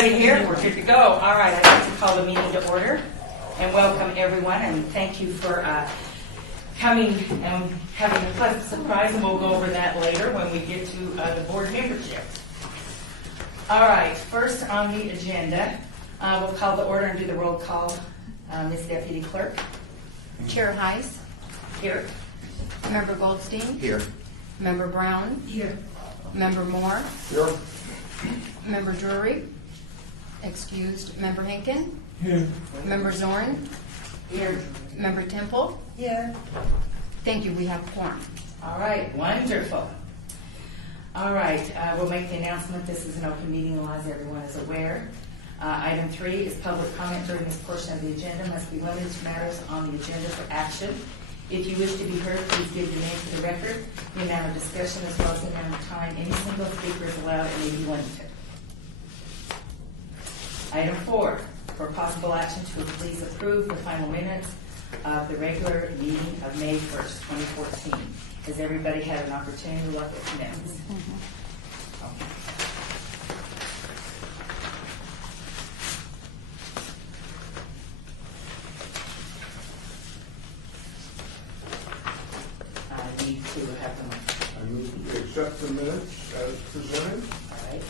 Here, we're good to go. All right, I'd like to call the meeting to order and welcome everyone, and thank you for coming and having a pleasant surprise, and we'll go over that later when we get to the board membership. All right, first on the agenda, we'll call the order and do the roll call. Ms. Deputy Clerk. Chair Heiss. Here. Member Goldstein. Here. Member Brown. Here. Member Moore. Here. Member Drury. Excused. Member Henkin. Here. Member Zorn. Here. Member Temple. Here. Thank you. We have quorum. All right, wonderful. All right, we'll make the announcement. This is an open meeting law, as everyone is aware. Item 3 is public comment during this portion of the agenda must be limited to matters on the agenda for action. If you wish to be heard, please give your name for the record, the amount of discussion, as well as the amount of time any single speaker is allowed and may be limited. Item 4, for possible action to please approve the final minutes of the regular meeting of May 1st, 2014. Has everybody had an opportunity to look at the minutes? Okay. I need to have them, I move to accept the minutes as presented. all right.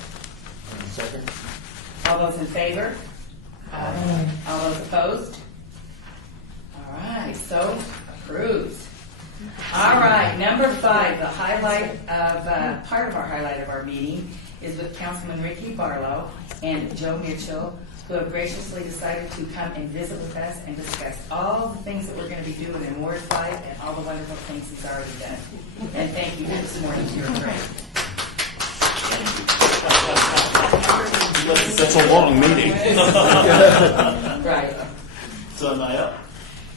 Second. All those in favor? All those opposed? All right, so approved. All right, number 5, the highlight of, part of our highlight of our meeting is with Councilman Ricky Barlow and Joe Mitchell, who have graciously decided to come and visit with us and discuss all the things that we're going to be doing in Ward 5 and all the wonderful things he's already done. And thank you for this morning. You're great. That's a long meeting. Right. So am I up?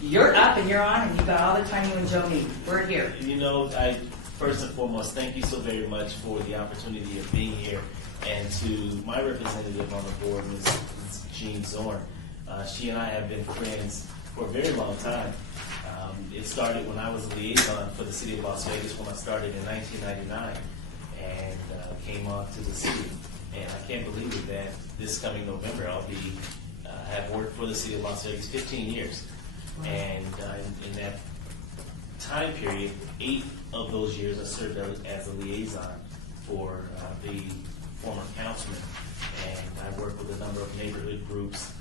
You're up and you're on, and you've got all the time you and Joe need. We're here. You know, I first and foremost thank you so very much for the opportunity of being here, and to my representative on the board, Ms. Jean Zorn. She and I have been friends for a very long time. It started when I was a liaison for the city of Las Vegas when I started in 1999, and came on to the city. And I can't believe it that this coming November I'll be have worked for the city of Las Vegas 15 years. And in that time period, 8 of those years I served as a liaison for the former councilman. And I worked with a number of neighborhood groups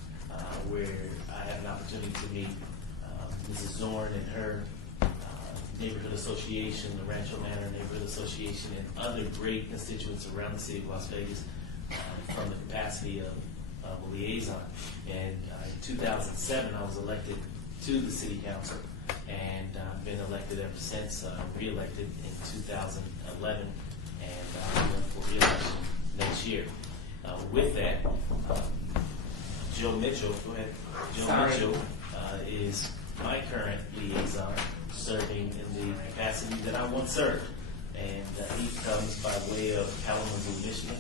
where I had an opportunity to meet Mrs. Zorn and her neighborhood association, the Rancho Manor Neighborhood Association, and other great constituents around the city of Las Vegas from the capacity of a liaison. And in 2007, I was elected to the city council, and I've been elected ever since, re-elected in 2011, and I'm running for re-election next year. With that, Joe Mitchell, go ahead. Joe Mitchell is my current liaison, serving in the capacity that I once served. And he comes by way of Kalamazoo, Michigan,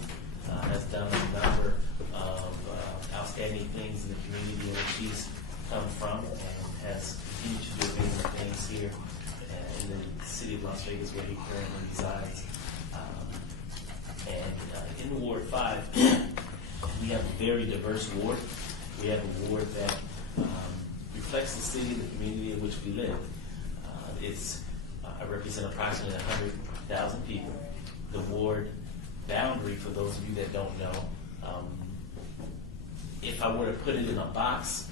has done a number of outstanding things in the community in which he's come from, and has continued to do amazing things here in the city of Las Vegas where he currently resides. And in Ward 5, we have a very diverse ward. We have a ward that reflects the city and the community in which we live. I represent approximately 100,000 people. The ward boundary, for those of you that don't know, if I were to put it in a box,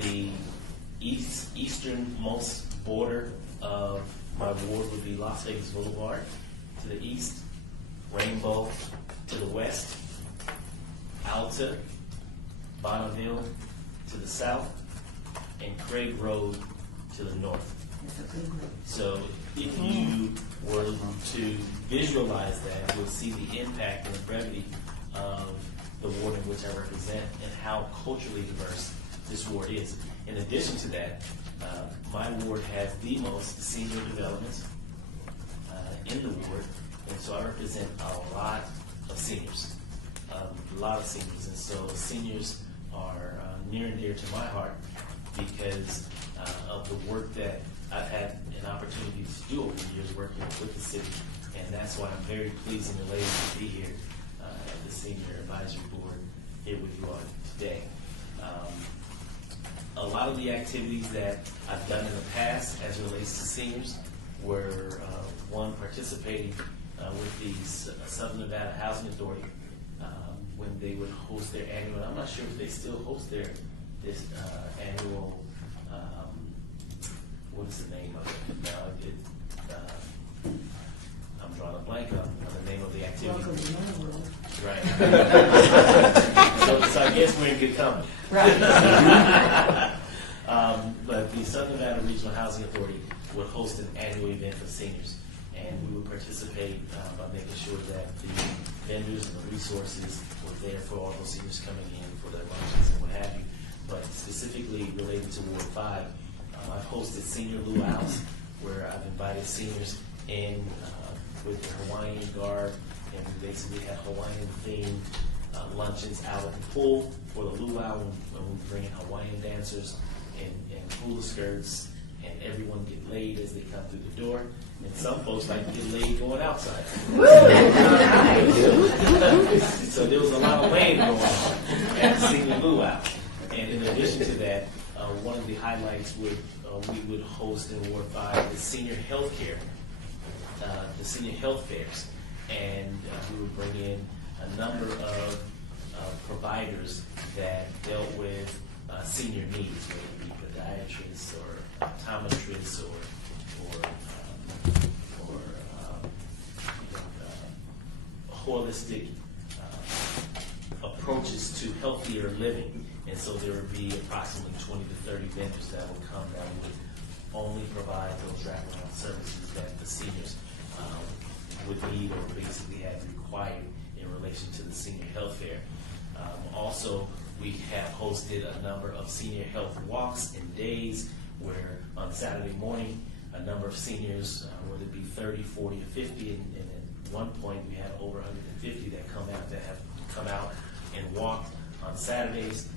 the easternmost border of my ward would be Las Vegas Boulevard to the east, Rainbow to the west, Alta, Bonneville to the south, and Craig Road to the north. So if you were to visualize that, you'll see the impact and the brevity of the ward in which I represent and how culturally diverse this ward is. In addition to that, my ward has the most senior developments in the ward, and so I represent a lot of seniors, and so seniors are near and dear to my heart because of the work that I've had an opportunity to do over the years working with the city, and that's why I'm very pleased and elated to be here at the Senior Advisory Board here with you all today. A lot of the activities that I've done in the past as it relates to seniors were, one, participating with the Southern Nevada Housing Authority when they would host their annual, I'm not sure if they still host this annual, what is the name of it? Now, I'm drawing a blank on the name of the activity. Welcome to my world. Right. so I guess we're in good company. Right. But the Southern Nevada Regional Housing Authority would host an annual event for seniors, and we would participate by making sure that the vendors and the resources were there for all those seniors coming in for their lunches and what have you. But specifically related to Ward 5, I've hosted senior luau's where I've invited seniors in with the Hawaiian garb, and we basically have Hawaiian-themed luncheons out at the pool for the luau when we bring in Hawaiian dancers and hula skirts, and everyone get laid as they come through the door. And some folks like to get laid going outside. So there was a lot of laying going on at the senior luau. And in addition to that, one of the highlights would we would host in Ward 5 the senior health care, the senior health fairs, and we would bring in a number of providers that dealt with senior needs, whether it be podiatrists or optometrists or holistic approaches to healthier living. And so there would be approximately 20 to 30 vendors that would come that would only provide those wraparound services that the seniors would need or basically had required in relation to the senior health fair. Also, we have hosted a number of senior health walks and days where on Saturday morning, a number of seniors, whether it be 30, 40, or 50, and at one point we had over 150 that have come out and walked on Saturdays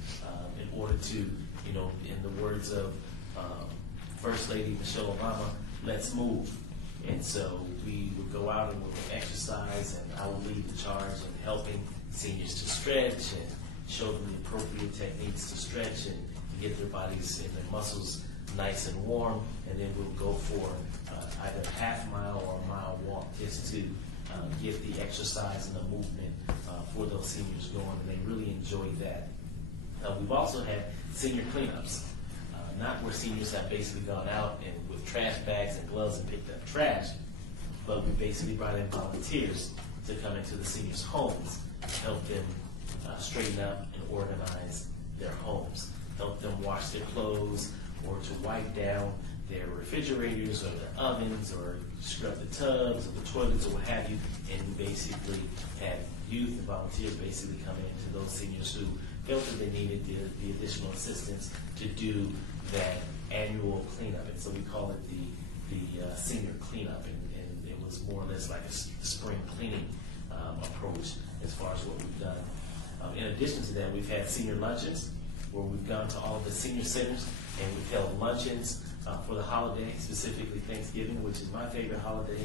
in order to, in the words of First Lady Michelle Obama, let's move. And so we would go out and we would exercise, and I would lead the charge in helping seniors to stretch and show them the appropriate techniques to stretch and get their bodies and their muscles nice and warm, and then we'll go for either a half mile or a mile walk just to get the exercise and the movement for those seniors going, and they really enjoyed that. We've also had senior cleanups, not where seniors have basically gone out and with trash bags and gloves and picked up trash, but we basically brought in volunteers to come into the seniors' homes, help them straighten up and organize their homes, help them wash their clothes or to wipe down their refrigerators or their ovens or scrub the tubs or the toilets or what have you. And we basically had youth and volunteers basically come in to those seniors who felt that they needed the additional assistance to do that annual cleanup. And so we call it the senior cleanup, and it was more or less like a spring cleaning approach as far as what we've done. In addition to that, we've had senior luncheons where we've gone to all of the senior centers and we've held luncheons for the holiday, specifically Thanksgiving, which is my favorite holiday,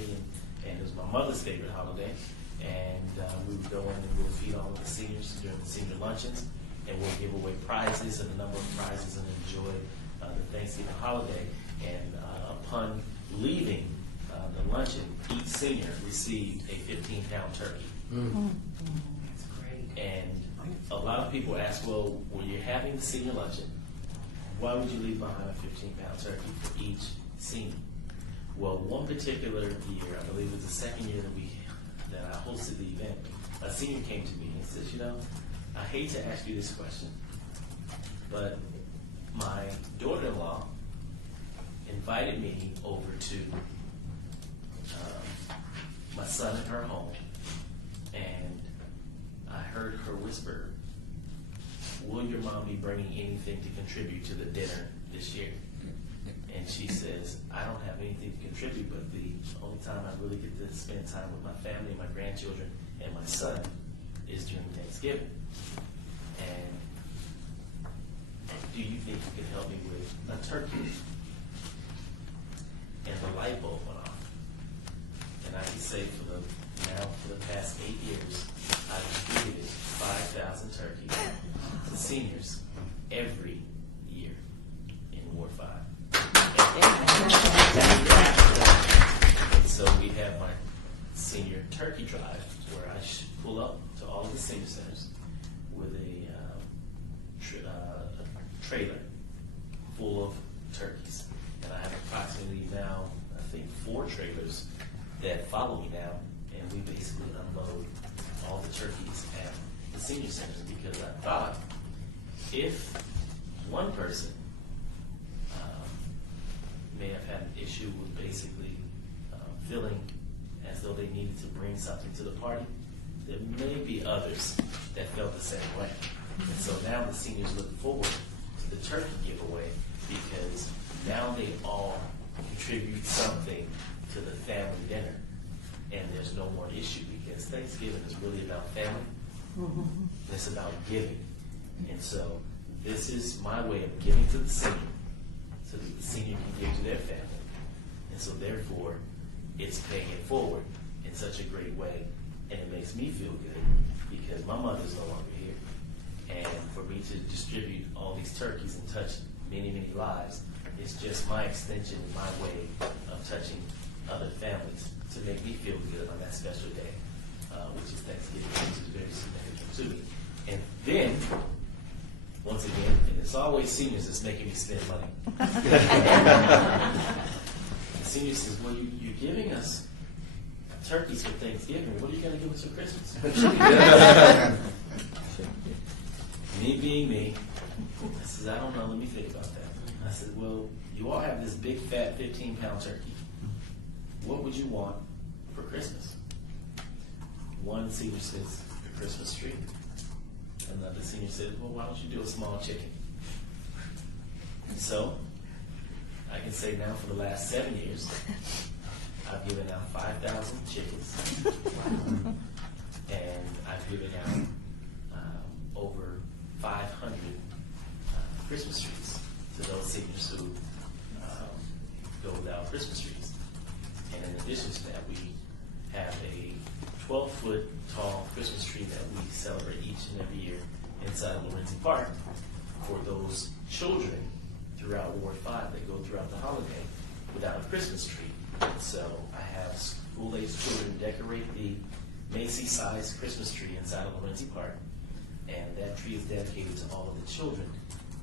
and it was my mother's favorite holiday. And we would go in and we'll feed all of the seniors during the senior luncheons, and we'll give away prizes and a number of prizes and enjoy the Thanksgiving holiday. And upon leaving the luncheon, each senior received a 15-pound turkey. That's great. And a lot of people ask, well, when you're having the senior luncheon, why would you leave behind a 15-pound turkey for each senior? Well, one particular year, I believe it was the second year that I hosted the event, a senior came to me and says, I hate to ask you this question, but my daughter-in-law invited me over to my son in her home, and I heard her whisper, will your mom be bringing anything to contribute to the dinner this year? And she says, I don't have anything to contribute, but the only time I really get to spend time with my family, my grandchildren, and my son is during Thanksgiving. And do you think you can help me with a turkey? And the light bulb went off. And I can say for the past 8 years, I've distributed 5,000 turkeys to seniors every year in Ward 5. And so we have my senior turkey drive where I pull up to all of the senior centers with a trailer full of turkeys. And I have approximately now, I think, 4 trailers that follow me now, and we basically unload all the turkeys at the senior centers because I thought if one person may have had an issue with basically feeling as though they needed to bring something to the party, there may be others that felt the same way. And so now the seniors look forward to the turkey giveaway because now they all contribute something to the family dinner. And there's no more issue because Thanksgiving is really about family. It's about giving. And so this is my way of giving to the senior so that the senior can give to their family. And so therefore, it's paying it forward in such a great way. And it makes me feel good because my mother's no longer here. And for me to distribute all these turkeys and touch many, many lives, it's just my extension, my way of touching other families to make me feel good on that special day, which is Thanksgiving, which is very significant to me. And then, once again, and it's always seniors that's making me spend money. The senior says, well, you're giving us turkeys for Thanksgiving. What are you going to give us for Christmas? Me being me, I said, I don't know. Let me think about that. I said, well, you all have this big, fat 15-pound turkey. What would you want for Christmas? One senior says, a Christmas tree. Another senior said, well, why don't you do a small chicken? And so, I can say now for the last 7 years, I've given out 5,000 chickens. And I've given out over 500 Christmas trees to those seniors who go without Christmas trees. And in addition to that, we have a 12-foot tall Christmas tree that we celebrate each and every year inside of Lorenzi Park for those children throughout Ward 5 that go throughout the holiday without a Christmas tree. So I have school-age children decorate the Macy's-sized Christmas tree inside of Lorenzi Park, and that tree is dedicated to all of the children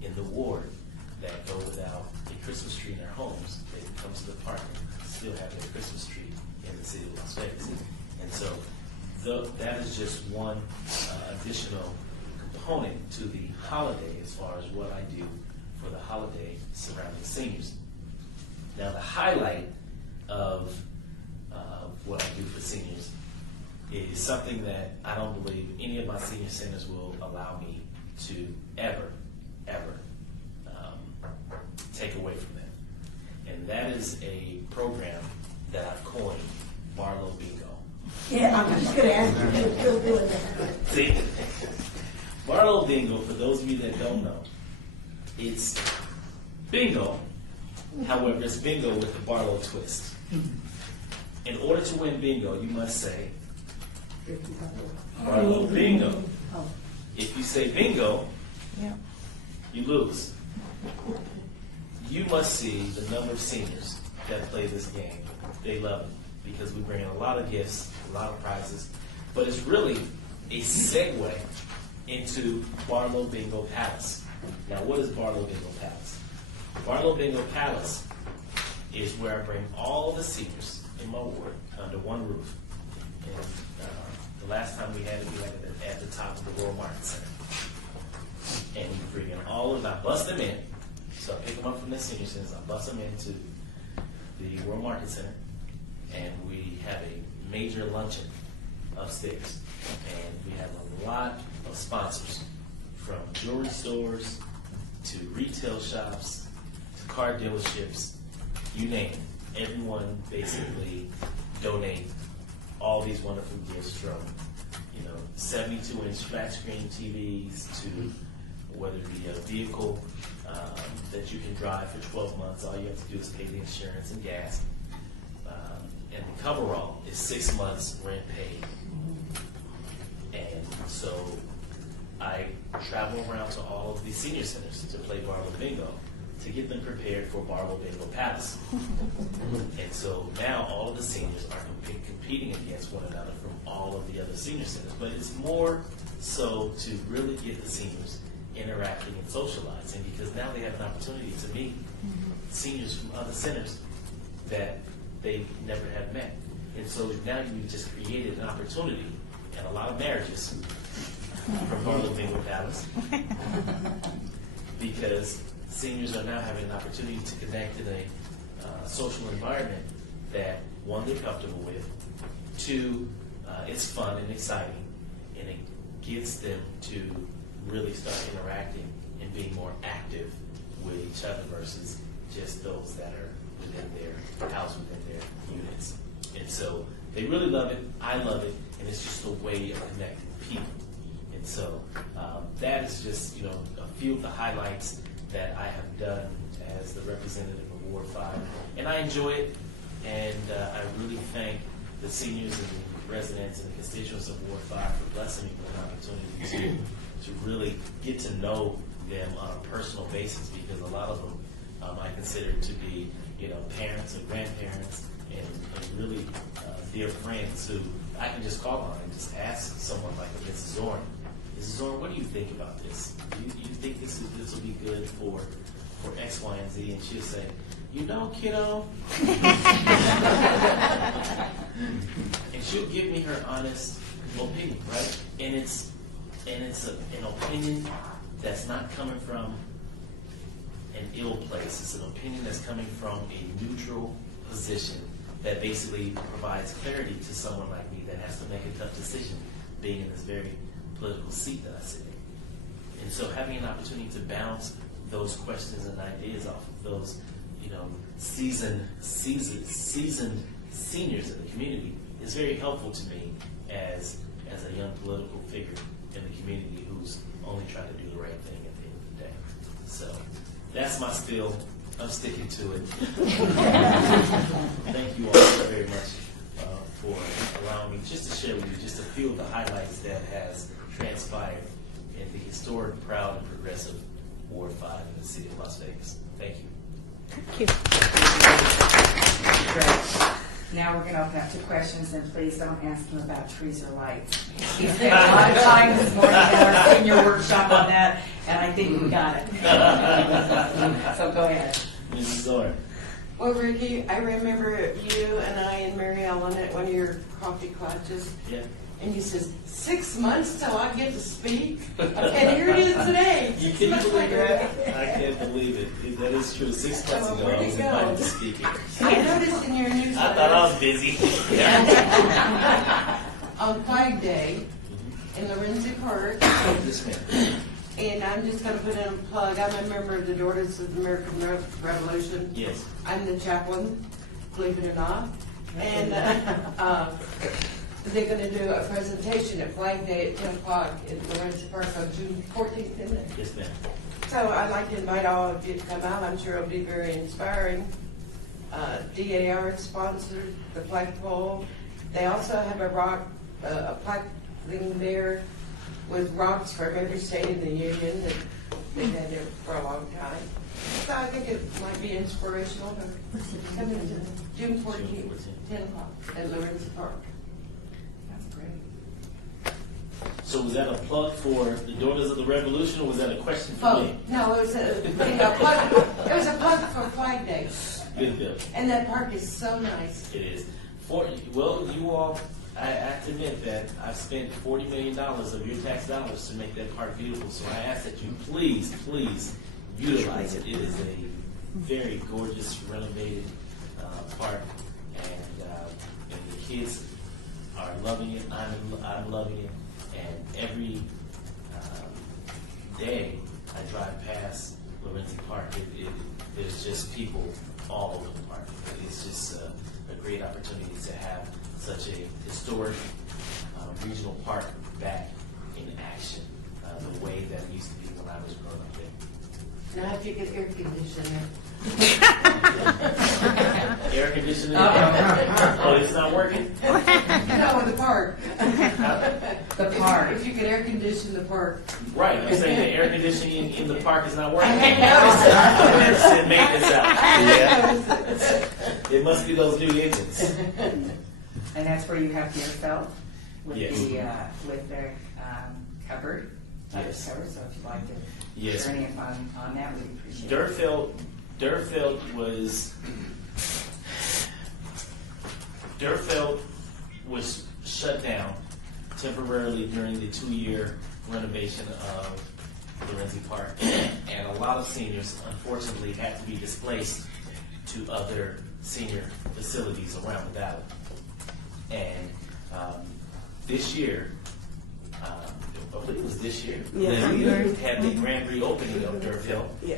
in the ward that go without a Christmas tree in their homes. They can come to the park and still have their Christmas tree in the city of Las Vegas. And so that is just one additional component to the holiday as far as what I do for the holiday surrounding seniors. Now, the highlight of what I do for seniors is something that I don't believe any of my senior centers will allow me to ever take away from them. And that is a program that I've coined, Barlow Bingo. Yeah, I'm just going to ask you to still do it. See? Barlow Bingo, for those of you that don't know, it's bingo. However, it's bingo with the Barlow twist. In order to win bingo, you must say, Barlow Bingo. If you say bingo, you lose. You must see the number of seniors that play this game. They love it because we bring in a lot of gifts, a lot of prizes, but it's really a segue into Barlow Bingo Palace. Now, what is Barlow Bingo Palace? Barlow Bingo Palace is where I bring all the seniors in my ward under one roof. And the last time we had it at the top of the Royal Market Center. And we bring in all of them, I bust them in. So I pick them up from the senior centers, I bust them into the Royal Market Center, and we have a major luncheon upstairs. And we have a lot of sponsors, from jewelry stores to retail shops to car dealerships, you name it. Everyone basically donate all these wonderful gifts, from 72-inch flat screen TVs to whether it be a vehicle that you can drive for 12 months. All you have to do is pay the insurance and gas. And the coverall is 6 months rent paid. And so I travel around to all of the senior centers to play Barlow Bingo to get them prepared for Barlow Bingo Palace. And so now all of the seniors are competing against one another from all of the other senior centers. But it's more so to really get the seniors interacting and socializing, because now they have an opportunity to meet seniors from other centers that they never have met. And so now you just created an opportunity and a lot of marriages from Barlow Bingo Palace, because seniors are now having an opportunity to connect in a social environment that, one, they're comfortable with, two, it's fun and exciting, and it gets them to really start interacting and being more active with each other versus just those that are within their house, within their units. And so they really love it, I love it, and it's just a way of connecting people. And so that is just, you know, a few of the highlights that I have done as the representative of Ward 5. And I enjoy it, and I really thank the seniors and the residents and the constituents of Ward 5 for blessing me with an opportunity to really get to know them on a personal basis, because a lot of them I consider to be, you know, parents and grandparents and really dear friends who I can just call on and just ask someone like Mrs. Zorn, Mrs. Zorn, what do you think about this? Do you think this will be good for X, Y, and Z? And she'll say, you know, kiddo. And she'll give me her honest opinion, right? And it's an opinion that's not coming from an ill place. It's an opinion that's coming from a neutral position that basically provides clarity to someone like me that has to make a tough decision, being in this very political seat that I sit in. And so having an opportunity to bounce those questions and ideas off of those, you know, seasoned seniors in the community is very helpful to me as a young political figure in the community who's only trying to do the right thing at the end of the day. So that's my spiel. I'm sticking to it. Thank you all very much for allowing me just to share with you just a few of the highlights that has transpired in the historic, proud, and progressive Ward 5 in the city of Las Vegas. Thank you. Great. Now we're going to open up to questions, and please don't ask him about trees or lights. He spent a lot of time this morning at our senior workshop on that, and I think we got it. So go ahead. Mrs. Zorn. Well, Ricky, I remember you and I and Mary Ellen at one of your coffee clutches. Yeah. And you says, 6 months till I get to speak? And here it is today. You can believe that? I can't believe it. That is true. 6 months ago, I was invited to speak here. I noticed in your newsletter. I thought I was busy. On Flag Day in Lorenzi Park. Yes, ma'am. And I'm just going to put in a plug. I'm a member of the Daughters of the American Revolution. Yes. I'm the chaplain, believe it or not. And they're going to do a presentation at Flag Day at 10 o'clock in Lorenzi Park on June 14th, isn't it? Yes, ma'am. So I'd like to invite all of you to come out. I'm sure it'll be very inspiring. DAR sponsored the flagpole. They also have a plaque thing there with rocks from every state in the union that they've had there for a long time. So I think it might be inspirational to come into June 14th, 10 o'clock at Lorenzi Park. That's great. So was that a plug for the Daughters of the Revolution, or was that a question for me? No, it was a plug. It was a plug for Flag Day. Good deal. And that park is so nice. It is. Well, you all, I have to admit that I've spent $40 million of your tax dollars to make that park beautiful. So I ask that you please utilize it. It is a very gorgeous, renovated park, and the kids are loving it. I'm loving it, and every day I drive past Lorenzi Park, there's just people all over the park. It's just a great opportunity to have such a historic regional park back in action, the way that it used to be when I was growing up there. Now if you could air condition it. Air conditioning? Oh, it's not working? No, in the park. The park. If you could air condition the park. Right, I'm saying the air conditioning in the park is not working. I had It's in maintenance out. It must be those new engines. And that's where you have yourself with Yes. with the cupboard. Yes. Cover, so if you'd like to Yes. share any on that, we'd appreciate it. Durfeld was shut down temporarily during the 2-year renovation of Lorenzi Park. And a lot of seniors, unfortunately, had to be displaced to other senior facilities around the valley. And this year, I believe it was this year, Yes. that we had the grand reopening of Durfeld. Yeah.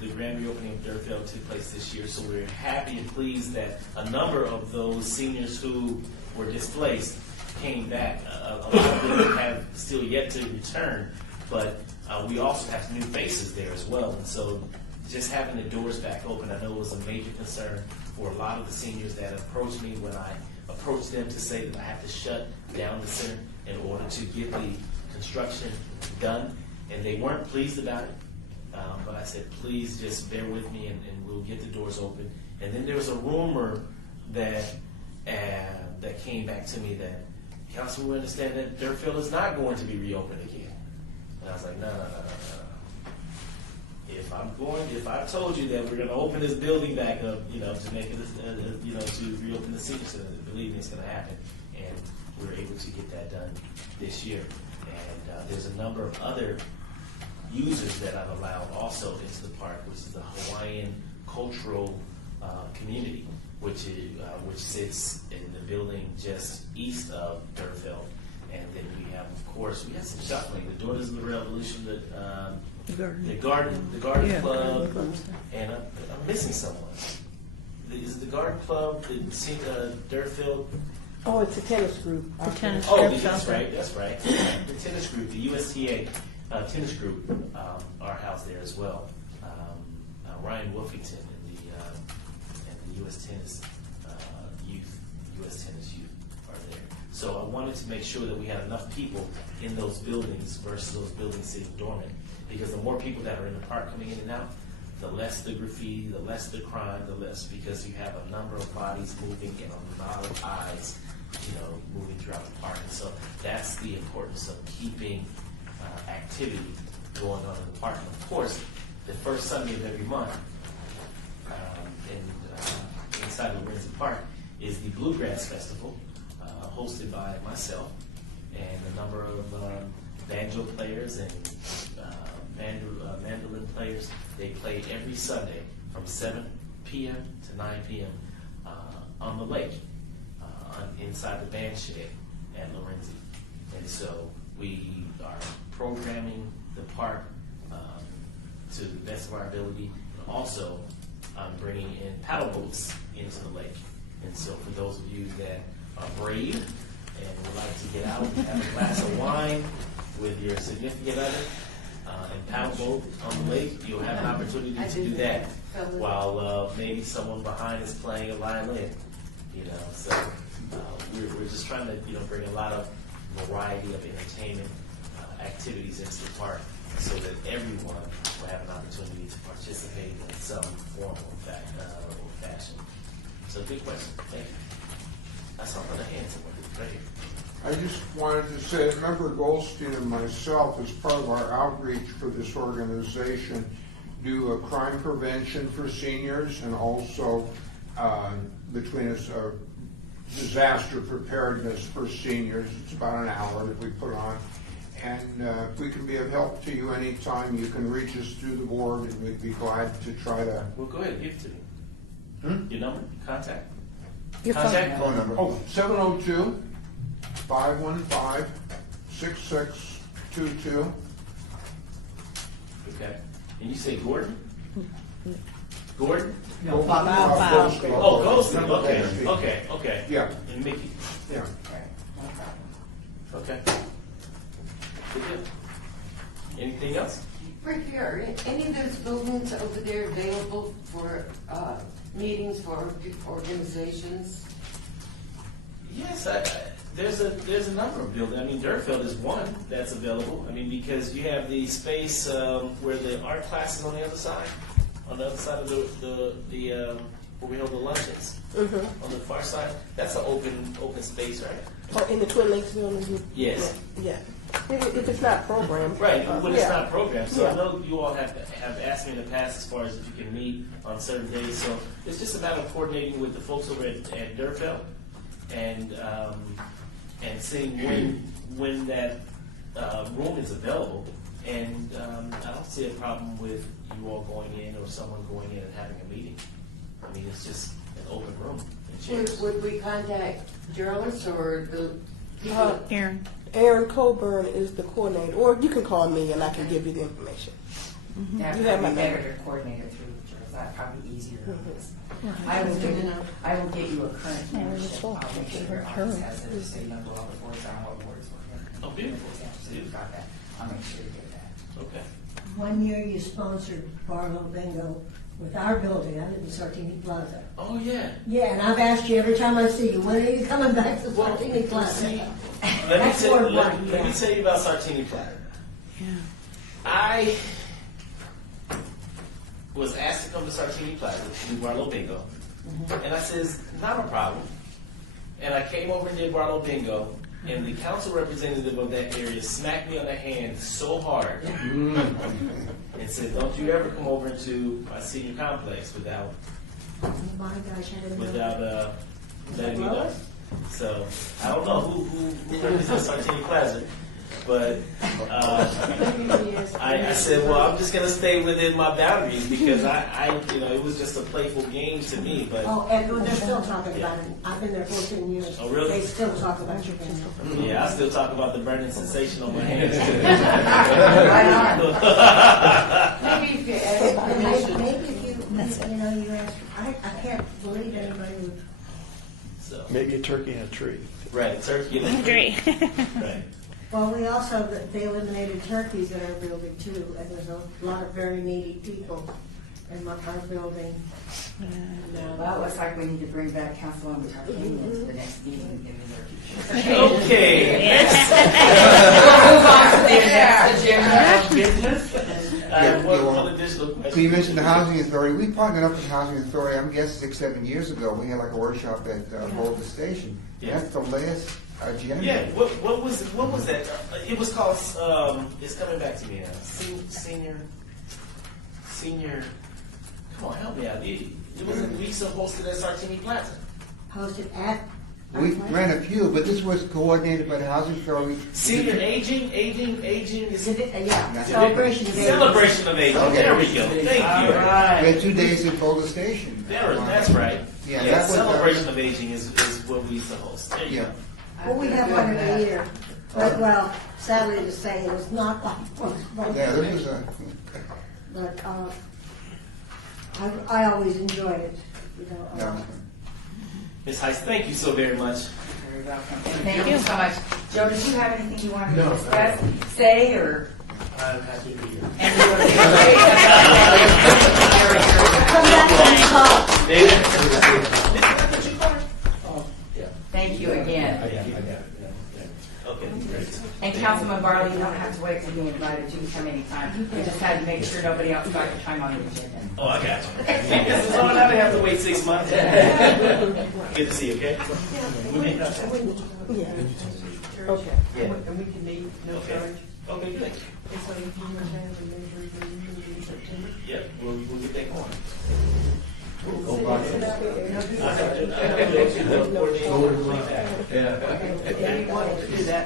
The grand reopening of Durfeld took place this year, so we're happy and pleased that a number of those seniors who were displaced came back. A lot of them have still yet to return, but we also have new faces there as well. And so just having the doors back open, I know was a major concern for a lot of the seniors that approached me when I approached them to say that I have to shut down the center in order to get the construction done. And they weren't pleased about it. But I said, please just bear with me and we'll get the doors open. And then there was a rumor that that came back to me that, Council, we understand that Durfeld is not going to be reopened again. And I was like, no. If I've told you that we're going to open this building back up, to make it, to reopen the senior center, believe me, it's going to happen. And we were able to get that done this year. And there's a number of other users that I've allowed also into the park, which is the Hawaiian Cultural Community, which sits in the building just east of Durfeld. And then we have, of course, we have some shuffling. The Daughters of the Revolution, the Garden Club, and I'm missing someone. Is the Garden Club the Durfeld? Oh, it's a tennis group. The tennis Oh, group that's out there. right, that's right. The tennis group, the USTA tennis group, are housed there as well. Ryan Wolfington and the U.S. Tennis youth are there. So I wanted to make sure that we had enough people in those buildings versus those buildings sitting dormant. Because the more people that are in the park coming in and out, the less the graffiti, the less the crime, the less, because you have a number of bodies moving and a lot of eyes, moving throughout the park. And so that's the importance of keeping activity going on in the park. And of course, the first Sunday of every month, inside of Lorenzi Park, is the Bluegrass Festival, hosted by myself and a number of banjo players and mandolin players. They play every Sunday from 7 p.m. to 9 p.m. On the lake, inside the band shed at Lorenzi. And so we are programming the park to the best of our ability. And also, bringing in paddle boats into the lake. And so for those of you that are brave and would like to get out and have a glass of wine with your significant other and paddle boat on the lake, you'll have an opportunity to do that while maybe someone behind is playing a violin. So we're just trying to bring a lot of variety of entertainment activities into the park so that everyone will have an opportunity to participate in some form or fashion. So good question. Thank you. That's all for the hands. Thank you. I just wanted to say, Member Goldstein and myself, as part of our outreach for this organization, do a crime prevention for seniors and also between us a disaster preparedness for seniors. It's about an hour that we put on. And if we can be of help to you anytime, you can reach us through the board, and we'd be glad to try to. Well, go ahead. Give it to me. Your number? Contact? Your phone. Contact? Phone number. Oh, 702-515-6622. Okay. And you say Gordon? Gordon? No, Bob. Oh, Goldstein. Okay. Yeah, And Mickey? yeah. Okay. Good. Anything else? Rick, are any of those buildings over there available for meetings for organizations? Yes, There's a number of buildings. I mean, Durfeld is one that's available. I mean, because you have the space where the art class is on the other side of the where we hold the luncheons on the far side. That's an open space, right? Oh, in the Twin Lakes building? Yes. Yeah. If it's not programmed. Right, when it's yeah. not programmed. So Yeah. I know you all have asked me in the past as far as if you can meet on certain days. So it's just a matter of coordinating with the folks over at Durfeld and seeing when that room is available. And I don't see a problem with you all going in or someone going in and having a meeting. I mean, it's just an open room. And chairs. Would we contact journalists or the people? Aaron. Aaron Coburn is the coordinator, or you can call me and I can give you the information. That You would have be my better number. to coordinate it through, that's probably easier. Mhm. I will get you a current membership. well, I'll make sure your her. office has it, so you know all the boards on what boards we're in. Oh, beautiful. Yeah, so you've got that. I'll make sure you get that. Okay. One year you sponsored Barlow Bingo with our building. I live in Sartini Plaza. Oh, yeah. Yeah, and I've asked you every time I see you, when are you coming back to Sartini Plaza? See, That's more fun, let me yeah. tell you about Sartini Plaza. I was asked to come to Sartini Plaza to do Barlow Bingo, and I says, not a problem. And I came over and did Barlow Bingo, and the council representative of that area smacked me on the hand so hard and said, don't you ever come over into my senior complex without Oh my gosh, I didn't know. without letting me know. So I don't know who represents Sartini Plaza, but I said, well, I'm just gonna stay within my boundaries because I it was just a playful game to me. But Oh, and they're still talking about it. I've been there 14 years. Oh, really? They still talk about your bingo. yeah, I still talk about the burning sensation on my hands. Maybe if you ask permission. Maybe if you ask, I can't believe anybody would. So Maybe a turkey and a tree. right, turkey. Agree. Right. Well, we also, they eliminated turkeys in our building too, and there's a lot of very needy people in our building. Well, it looks like we need to bring back Councilwoman Tarkanian to the next meeting and give me their Okay. We'll move on to the next agenda of business. One additional question. So you mentioned the housing authority. We partnered up with the housing authority, I'm guessing 6-7 years ago. We had like a workshop at Boulder Station. Yeah. That's the last agenda. Yeah, what was that? It was called. It's coming back to me now. Senior. Come on, help me out. It was a Lisa hosted at Sartini Plaza. Hosted at. We ran a few, but this was coordinated by the housing authority. Senior aging is Yeah, celebration of celebration of aging. Okay. There we go. Thank All you. We right. had 2 days at Boulder Station. That's right. Yeah, Yeah, that was celebration of aging is what we used to host. There you Yeah. go. Well, we have one every year. But, well, sadly to say, it was not like one. Yeah, this was a. But I always enjoy it. Yeah. Ms. Heist, thank you so very much. Very welcome. And thank you so much. Joe, did you have anything you wanted to discuss, say, or? I'm happy to be here. And you were very Come back and talk. Thank you again. Okay, great. And Councilman Barley, you don't have to wait to be invited. You can come anytime. We just had to make sure nobody else got your time on the agenda. Oh, I got you. This is all I have to wait 6 months. Good to see you, okay? Yeah. Okay. Yeah. And we can meet, no Okay. charge. Okay, good. And so you can have a measure in September. Yep, we'll get that going. If you wanted to do that.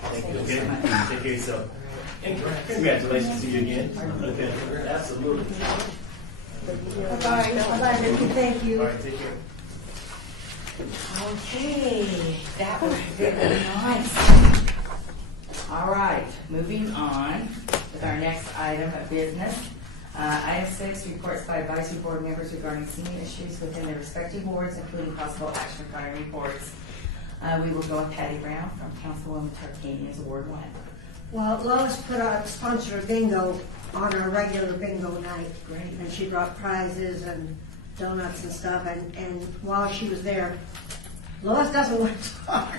Thank you, okay? Take care of yourself. And congratulations to you again. Okay, absolutely. Bye-bye. Bye-bye, Ricky. Thank All you. right, take care. Okay, that was very nice. All right, moving on with our next item of business. Item 6, reports by advisory board members regarding senior issues within their respective boards, including possible action requiring reports. We will go with Patty Brown from Councilwoman Tarkanian's Ward 1. Well, Lois put on sponsor a bingo on our regular bingo night. Great. And she brought prizes and donuts and stuff. And while she was there, Lois doesn't want to talk.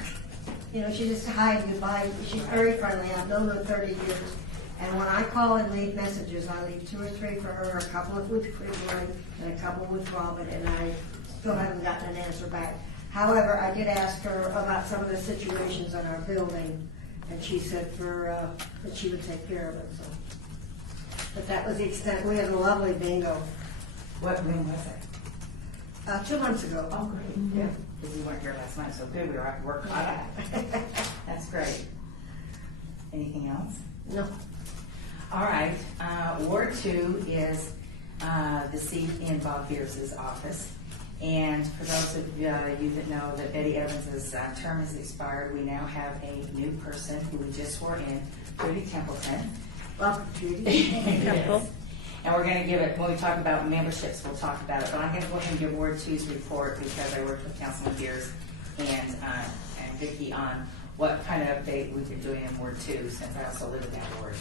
You know, she just hi and goodbye. She's very friendly. I've known her 30 years. And when I call and leave messages, I leave 2 or 3 for her, a couple with Cleveland and a couple with Robin, and I still haven't gotten an answer back. However, I did ask her about some of the situations in our building, and she said that she would take care of it. So, but that was the extent. We had a lovely bingo When was it? 2 months ago. Oh, great. Yeah. Because we weren't here last night, so good, we were caught up. That's great. Anything else? No. All right, Ward 2 is the seat in Bob Pierce's office. And for those of you that know that Betty Evans's term has expired, we now have a new person who we just swore in, Judy Templeton. Welcome, Judy. Yes. And we're going to give it, when we talk about memberships, we'll talk about it. But I'm going to go ahead and give Ward 2's report because I worked with Councilman Pierce and Vicki on what kind of update we've been doing in Ward 2 since I also live in that ward.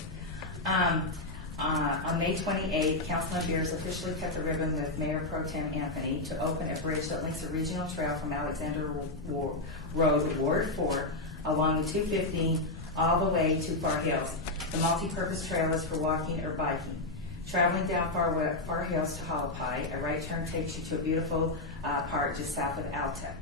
On May 28th, Councilman Beers officially cut the ribbon with Mayor Pro Tem Anthony to open a bridge that links a regional trail from Alexander Road, Ward 4, along the 215 all the way to Far Hills. The multi-purpose trail is for walking or biking. Traveling down Far Hills to Hualapai, a right turn takes you to a beautiful park just south of Alta.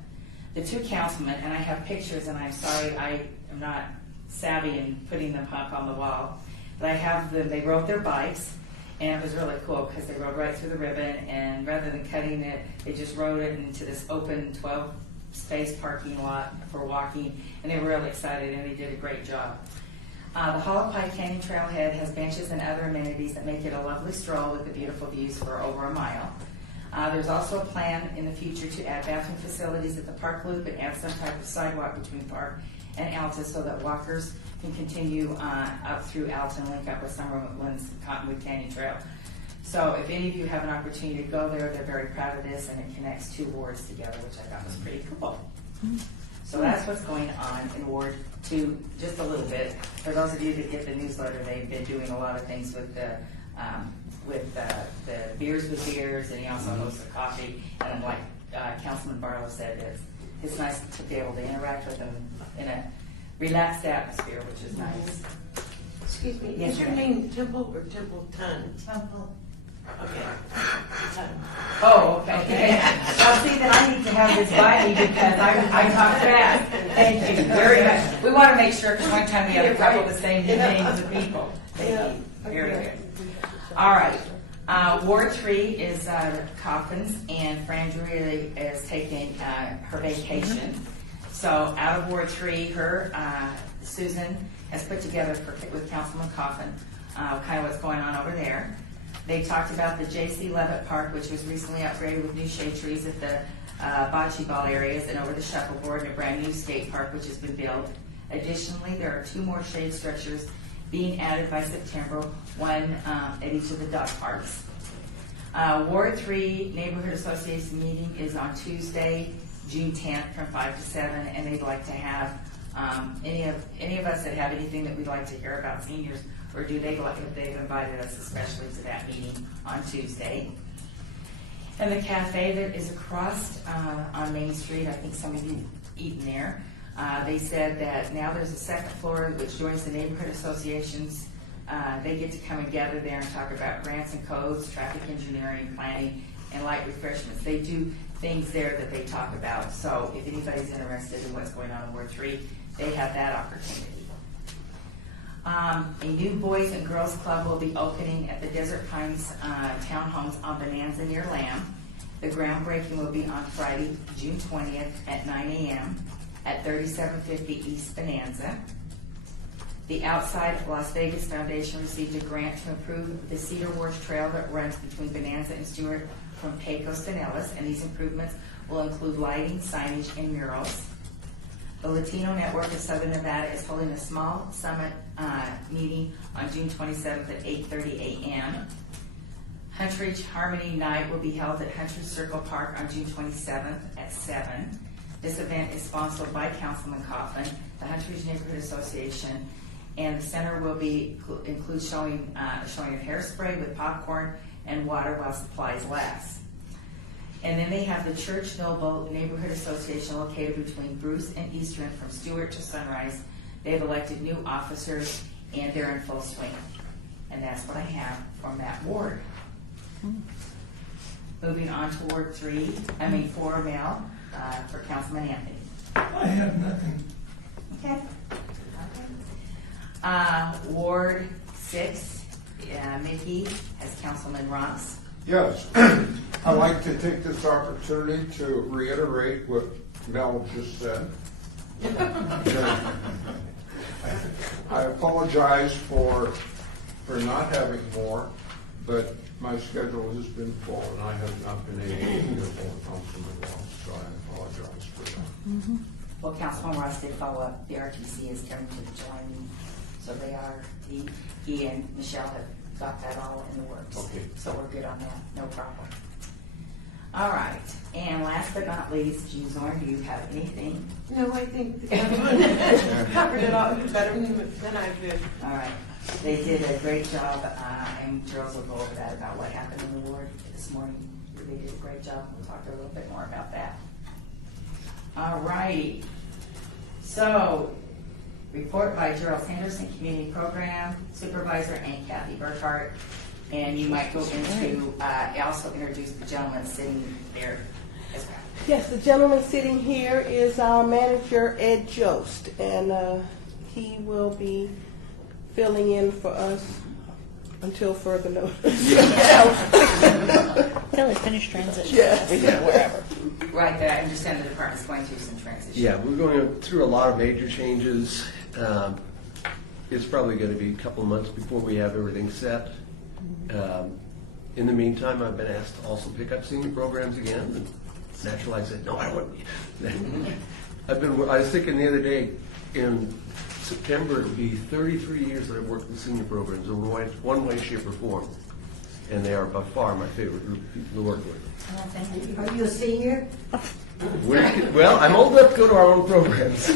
The 2 councilmen, and I have pictures, and I'm sorry I am not savvy in putting them up on the wall, but I have them, they rode their bikes, and it was really cool because they rode right through the ribbon, and rather than cutting it, they just rode it into this open 12-space parking lot for walking, and they were really excited, and they did a great job. The Hualapai Canyon Trailhead has benches and other amenities that make it a lovely stroll with the beautiful views for over a mile. There's also a plan in the future to add bathroom facilities at the park loop and add some type of sidewalk between Park and Alta so that walkers can continue up through Alta and link up with Summerlin's Cottonwood Canyon Trail. So if any of you have an opportunity to go there, they're very proud of this, and it connects 2 wards together, which I thought was pretty cool. So that's what's going on in Ward 2, just a little bit. For those of you that get the newsletter, they've been doing a lot of things with the Beers with Beers, and he also hosts a coffee. And like Councilman Barlow said, it's nice to be able to interact with them in a relaxed atmosphere, which is nice. Excuse me, Yes, is your ma'am. name Temple or Templeton? Temple. Okay. Oh, okay. Well, see, then I need to have this by me because I talk fast. Thank you very much. We want to make sure, because one time we had a couple of the same names of people. Thank you. Very good. All right. Ward 3 is Coffins, and Fran Drury is taking her vacation. So out of Ward 3, Susan has put together with Councilman Coffin kind of what's going on over there. They talked about the J.C. Levitt Park, which was recently upgraded with new shade trees at the bocce ball areas and over the shuffleboard, and a brand new skate park which has been built. Additionally, there are 2 more shade structures being added by September, one at each of the dog parks. Ward 3 Neighborhood Association meeting is on Tuesday, June 10th from 5 to 7, and they'd like to have any of us that have anything that we'd like to hear about seniors, or do they like if they've invited us especially to that meeting on Tuesday. And the cafe that is across on Main Street, I think some of you eaten there. They said that now there's a second floor which joins the neighborhood associations. They get to come and gather there and talk about grants and codes, traffic engineering, planning, and light refreshments. They do things there that they talk about. So if anybody's interested in what's going on in Ward 3, they have that opportunity. A new Boys and Girls Club will be opening at the Desert Pines Townhomes on Bonanza near Lamb. The groundbreaking will be on Friday, June 20th at 9 a.m. at 3750 East Bonanza. The Outside Las Vegas Foundation received a grant to improve the Cedar Wharf Trail that runs between Bonanza and Stewart from Pecos to Nellis, and these improvements will include lighting, signage, and murals. The Latino Network of Southern Nevada is holding a small summit meeting on June 27th at 8:30 a.m. Huntridge Harmony Night will be held at Huntridge Circle Park on June 27th at 7. This event is sponsored by Councilman Coffin, the Huntridge Neighborhood Association, and the center will include showing of hairspray with popcorn and water while supplies last. And then they have the Church Noble Neighborhood Association located between Bruce and Eastern from Stewart to Sunrise. They've elected new officers and they're in full swing. And that's what I have from that ward. Moving on to Ward 4, Mel, for Councilman Anthony. I have nothing. Okay. Ward 6, Mickey has Councilman Ross. Yes, I'd like to take this opportunity to reiterate what Mel just said. I apologize for not having more, but my schedule has been full and I have not been able to get more Councilman Ross, so I apologize for that. Well, Councilman Ross did follow up. The RTC is coming to the July meeting. So they are, he and Michelle have got that all in the works. Okay. So we're good on that, no problem. All right, and last but not least, Jean Zorn, do you have anything? No, I think everyone covered it all better than I could. All right, they did a great job, and girls will go over that about what happened in the ward this morning. They did a great job. We'll talk a little bit more about that. All righty. So, report by Gerald Sanderson, Community Program Supervisor, and Kathy Burkhart. And you might go into, also introduce the gentleman sitting there as well. Yes, the gentleman sitting here is our manager, Ed Jost, and he will be filling in for us until further notice. Till it's finished transition. Yes. Wherever. Right there, I understand the department's going through some transition. Yeah, we're going through a lot of major changes. It's probably going to be a couple of months before we have everything set. In the meantime, I've been asked to also pick up senior programs again. And naturally, I said, no, I wouldn't. I was thinking the other day, in September, it'll be 33 years that I've worked with senior programs in one way, shape, or form. And they are by far my favorite group of people to work with. Well, thank you. Are you a senior? Well, I'm old enough to go to our own programs.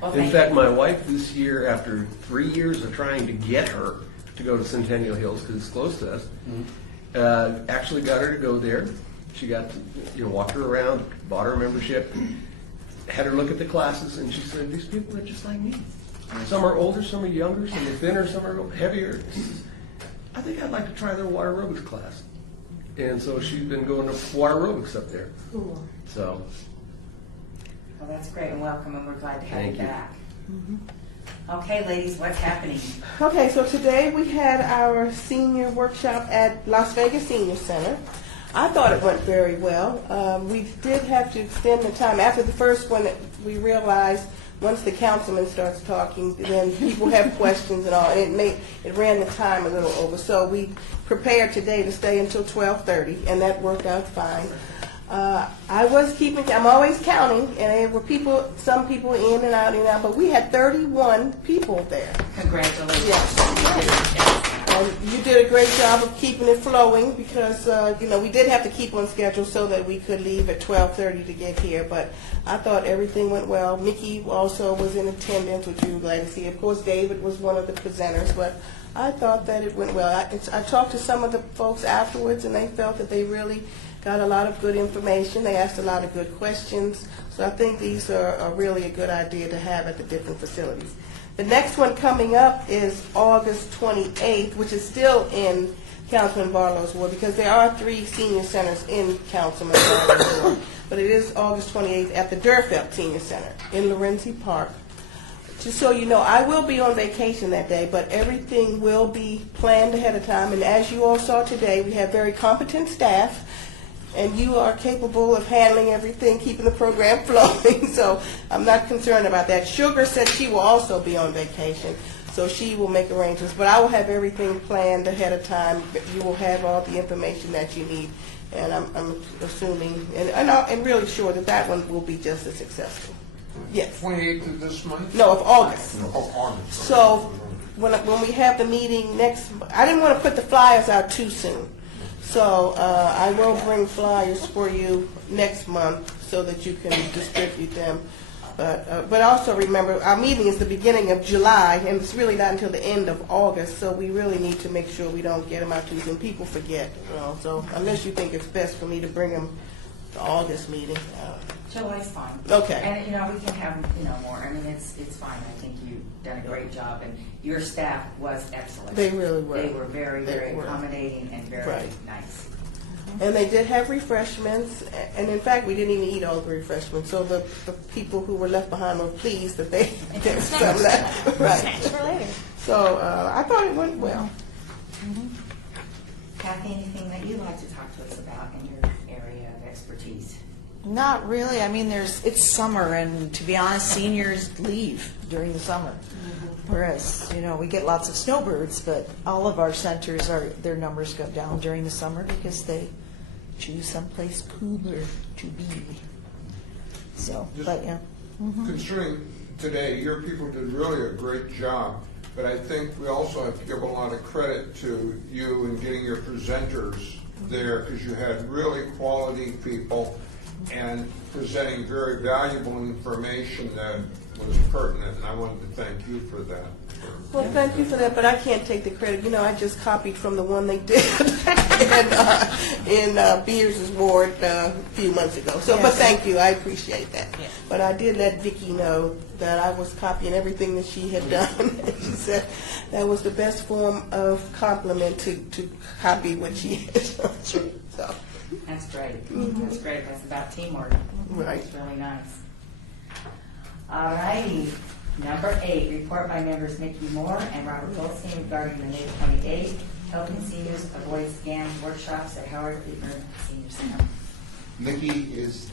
Well, In thank fact, you. my wife this year, after 3 years of trying to get her to go to Centennial Hills because it's close to us, actually got her to go there. She got to walk her around, bought her a membership, had her look at the classes, and she said, "These people are just like me. Some are older, some are younger, some are thinner, some are heavier." She says, "I think I'd like to try their water aerobics class." And so she's been going to water aerobics up there. Cool. So Well, that's great and welcome, and we're glad to have Thank you you. back. Okay, ladies, what's happening? Okay, so today we had our senior workshop at Las Vegas Senior Center. I thought it went very well. We did have to extend the time. After the first one, we realized once the councilman starts talking, then people have questions and all, and it ran the time a little over. So we prepared today to stay until 12:30, and that worked out fine. I'm always counting, and there were some people in and out, but we had 31 people there. Congratulations. Yes. You did a great job of keeping it flowing because, we did have to keep on schedule so that we could leave at 12:30 to get here, but I thought everything went well. Mickey also was in attendance, which we were glad to see. Of course, David was one of the presenters, but I thought that it went well. I talked to some of the folks afterwards, and they felt that they really got a lot of good information. They asked a lot of good questions, so I think these are really a good idea to have at the different facilities. The next one coming up is August 28th, which is still in Councilman Barlow's ward because there are 3 senior centers in Councilman Barlow's ward. But it is August 28th at the Durfelt Senior Center in Lorenzi Park. Just so you know, I will be on vacation that day, but everything will be planned ahead of time. And as you all saw today, we have very competent staff. And you are capable of handling everything, keeping the program flowing, so I'm not concerned about that. Sugar said she will also be on vacation, so she will make arrangements. But I will have everything planned ahead of time. You will have all the information that you need, and I'm assuming, and I'm really sure that one will be just as successful. Yes. 28th of this month? No, of August. Oh, August. So when we have the meeting next, I didn't want to put the flyers out too soon. So I will bring flyers for you next month so that you can distribute them. But also remember, our meeting is the beginning of July, and it's really not until the end of August, so we really need to make sure we don't get them out too soon. People forget, you know, so unless you think it's best for me to bring them to August meeting. July's fine. Okay. And, you know, we can have, you know, more. I mean, it's fine. I think you've done a great job, and your staff was excellent. They really were. They were very, They very were. accommodating and very Right. nice. And they did have refreshments, and in fact, we didn't even eat all the refreshments, so the people who were left behind were pleased that they did some left. Right. For later. So I thought it went well. Kathy, anything that you'd like to talk to us about in your area of expertise? Not really. I mean, it's summer, and to be honest, seniors leave during the summer. Whereas, you know, we get lots of snowbirds, but all of our centers their numbers go down during the summer because they choose someplace cooler to be. So, but yeah. Concerning today, your people did really a great job, but I think we also have to give a lot of credit to you in getting your presenters there, because you had really quality people and presenting very valuable information that was pertinent, and I wanted to thank you for that. Well, thank you for that, but I can't take the credit. You know, I just copied from the one they did in Beers' ward a few months ago. So, but thank you, I appreciate that. Yeah. But I did let Vicki know that I was copying everything that she had done. She said that was the best form of compliment to copy what she had done. So, That's great. That's great. That's about teamwork. Right. It's really nice. All righty. Number 8, report by members Mickey Moore and Robert Goldstein regarding the May 28th Helping Seniors Avoid Scams workshops at Howard Liebner Senior Center. Mickey is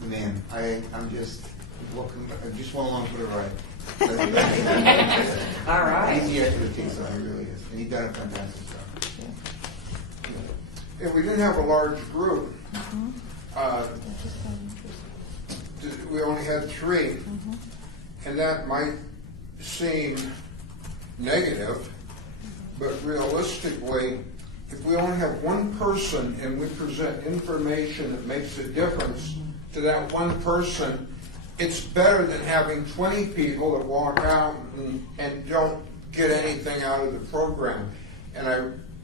the man. I'm just welcome. I just went along for the ride. All right. He's the expertise, so he really is, and he's done a fantastic job. And we didn't have a large group. We only had 3. And that might seem negative, but realistically, if we only have one person and we present information that makes a difference to that one person, it's better than having 20 people that walk out and don't get anything out of the program. And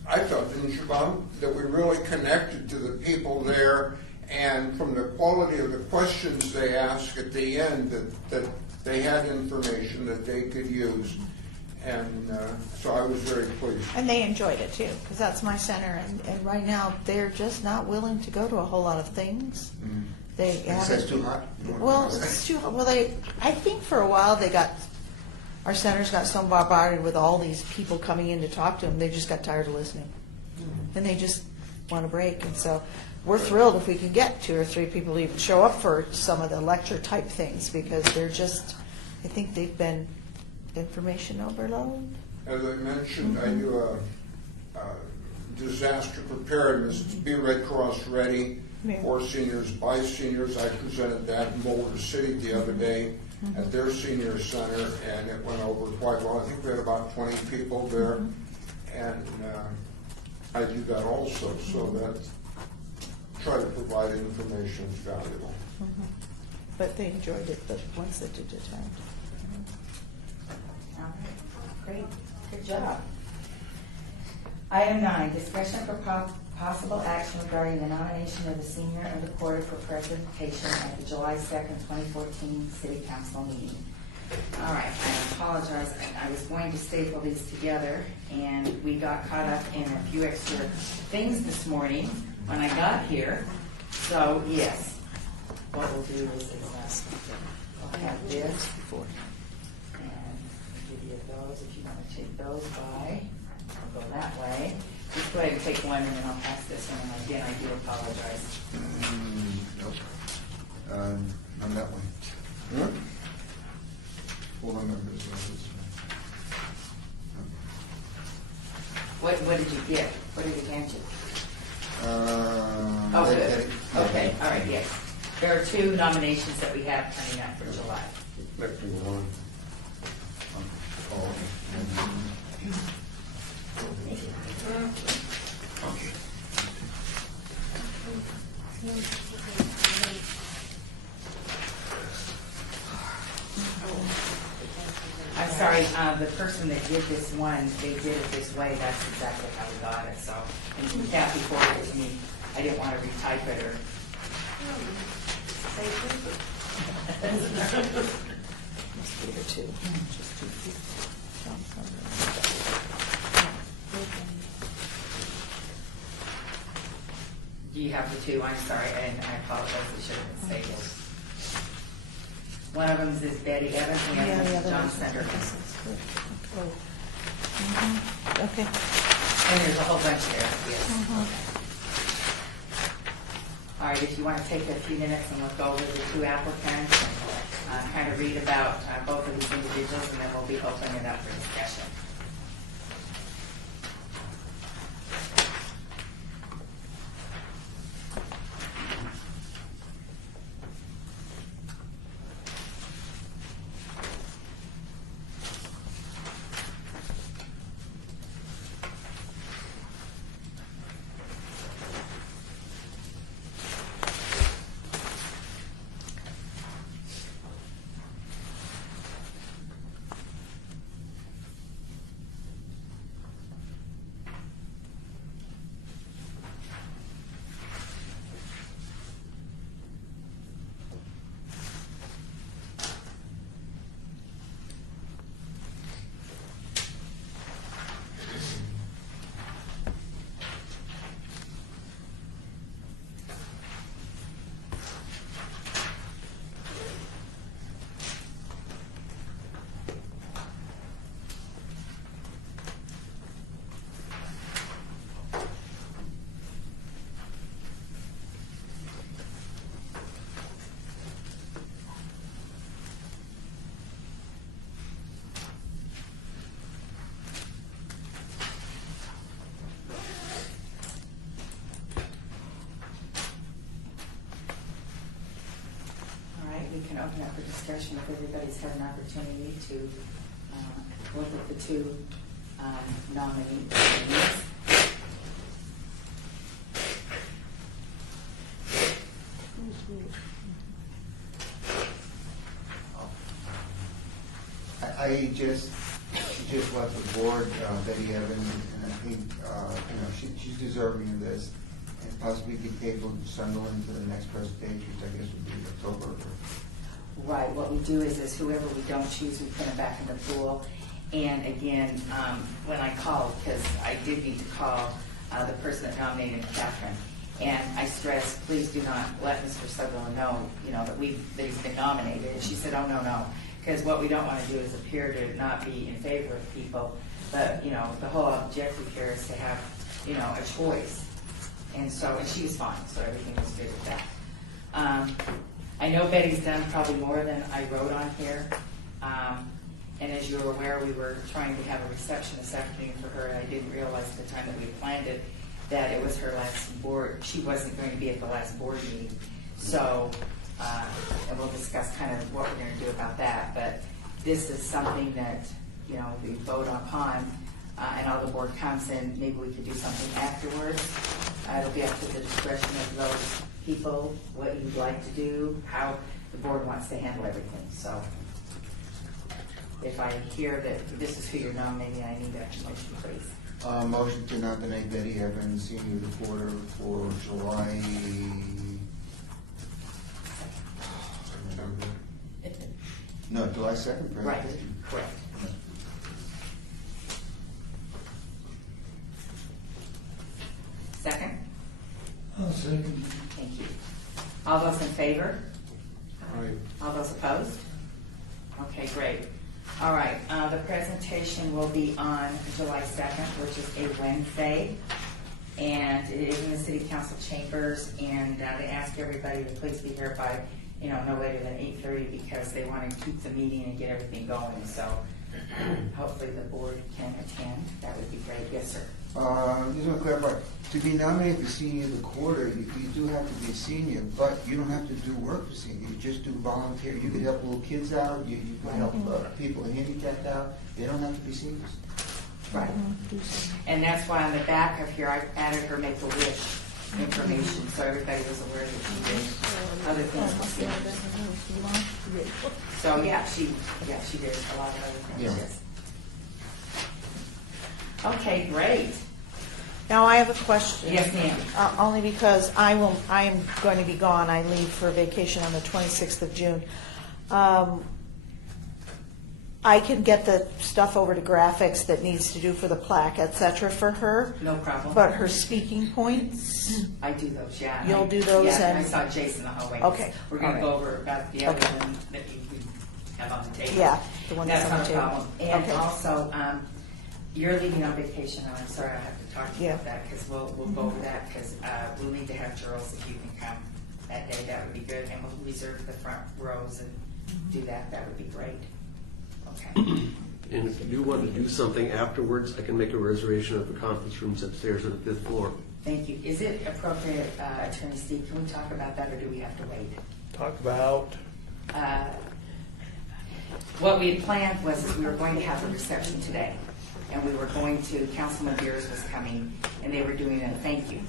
I felt, didn't you, Bob, that we really connected to the people there, and from the quality of the questions they ask at the end, that they had information that they could use. And so I was very pleased. And they enjoyed it too, because that's my center, and right now they're just not willing to go to a whole lot of things. They It's haven't. too hot. Well, it's too. Well, I think for a while our centers got so bombarded with all these people coming in to talk to them, they just got tired of listening, and they just want a break. And so we're thrilled if we can get 2 or 3 people to even show up for some of the lecture type things, because they're just. I think they've been information overload. As I mentioned, I do a disaster preparedness, Be Red Cross Ready for seniors, by seniors. I presented that in Boulder City the other day at their senior center, and it went over quite well. I think we had about 20 people there, and I do that also, so that try to provide information is valuable. But they enjoyed it, the ones that did attend. All right. Great. Good job. Item 9, discussion for possible action regarding the nomination of the senior of the quarter for presentation at the July 2nd, 2014 City Council meeting. All right, I apologize. I was going to staple these together, and we got caught up in a few extra things this morning when I got here. So, yes, what we'll do is I'll have this, and I'll give you those if you want to take those by. I'll go that way. Just go ahead and take one, and then I'll pass this one. And again, I do apologize. Nope. On that one. Hold on, members. What did you get? What did you hand you? Oh, good. Okay, all right, yes. There are 2 nominations that we have coming up for July. Let's do one. the person that did this one, they did it this way, that's exactly how we got it, so. And Kathy forwarded it to me, I didn't want to retype it or. Must be here too. Just 2 feet. Do you have the two? I'm sorry, and I apologize, it should have been stated. One of them is Betty Evans, and the Yeah, other the is other John one's Senderman. Oh. Mhm. Okay. And there's a whole bunch there, yes. All right, if you want to take a few minutes and look over the two applicants and kind of read about both of these individuals, and then we'll be opening it up for discussion. We can open up for discussion if everybody's had an opportunity to look at the two nominees. I just left the board, Betty Evans, and I think, she's deserving of this. And possibly could table Sunderland to the next presentation, which I guess would be October. Right, what we do is whoever we don't choose, we put them back in the pool. And again, when I called, because I did need to call the person that nominated Catherine, and I stressed, please do not let Mr. Sutherland know, that he's been nominated. And she said, oh, no, because what we don't want to do is appear to not be in favor of people. But, the whole objective here is to have, a choice. And she was fine, so everything was good with that. I know Betty's done probably more than I wrote on here. And as you're aware, we were trying to have a reception this afternoon for her, and I didn't realize at the time that we planned it that it was her last board. She wasn't going to be at the last board meeting. So, and we'll discuss kind of what we're going to do about that. But this is something that, we vote upon, and all the board comes in. Maybe we could do something afterwards. It'll be up to the discretion of those people, what you'd like to do, how the board wants to handle everything. So if I hear that this is who you're nominating, I need a motion, please. Motion to nominate Betty Evans, senior reporter, for July. No, July 2nd. Right, correct. Second? I'll second. Thank you. All those in favor? Aye. All those opposed? Okay, great. All right, the presentation will be on July 2nd, which is a Wednesday, and it is in the City Council chambers, and they ask everybody to please be here by, no later than 8:30 because they want to keep the meeting and get everything going, so hopefully the board can attend. That would be great. Yes, sir. Just want to clarify, to be nominated for senior of the quarter, you do have to be a senior, but you don't have to do work for senior, you just do volunteer. You could help little kids out, you could help people handicapped out, they don't have to be seniors. Right. And that's why on the back of here, I added her Make-A-Wish information, so everybody was aware that she did other things for seniors. So, she did a lot of other things, Yeah. yes. Okay, great. Now I have a question. Yes, ma'am. Only because I am going to be gone. I leave for vacation on the 26th of June. I can get the stuff over to graphics that needs to do for the plaque, et cetera, for her. No problem. But her speaking points, I do those, yeah. You'll do those Yeah, and- I saw Jason in the hallway. Okay, We're gonna all go right. over about the other Okay. one that we have on the table. Yeah, the one That's that's on not the a table. problem. And Okay. also, you're leaving on vacation, and I'm sorry I have to talk to you Yeah. about that, because we'll go over that, because we'll need to have Charles, if you can come that day, that would be good, and we'll reserve the front rows and do that, that would be great. Okay. And if you do want to do something afterwards, I can make a reservation of the conference rooms upstairs on the 5th floor. Thank you. Is it appropriate, Attorney Steve, can we talk about that, or do we have to wait? Talk about, What we had planned was we were going to have a reception today, and we were going to, Councilman Beers was coming, and they were doing a thank you.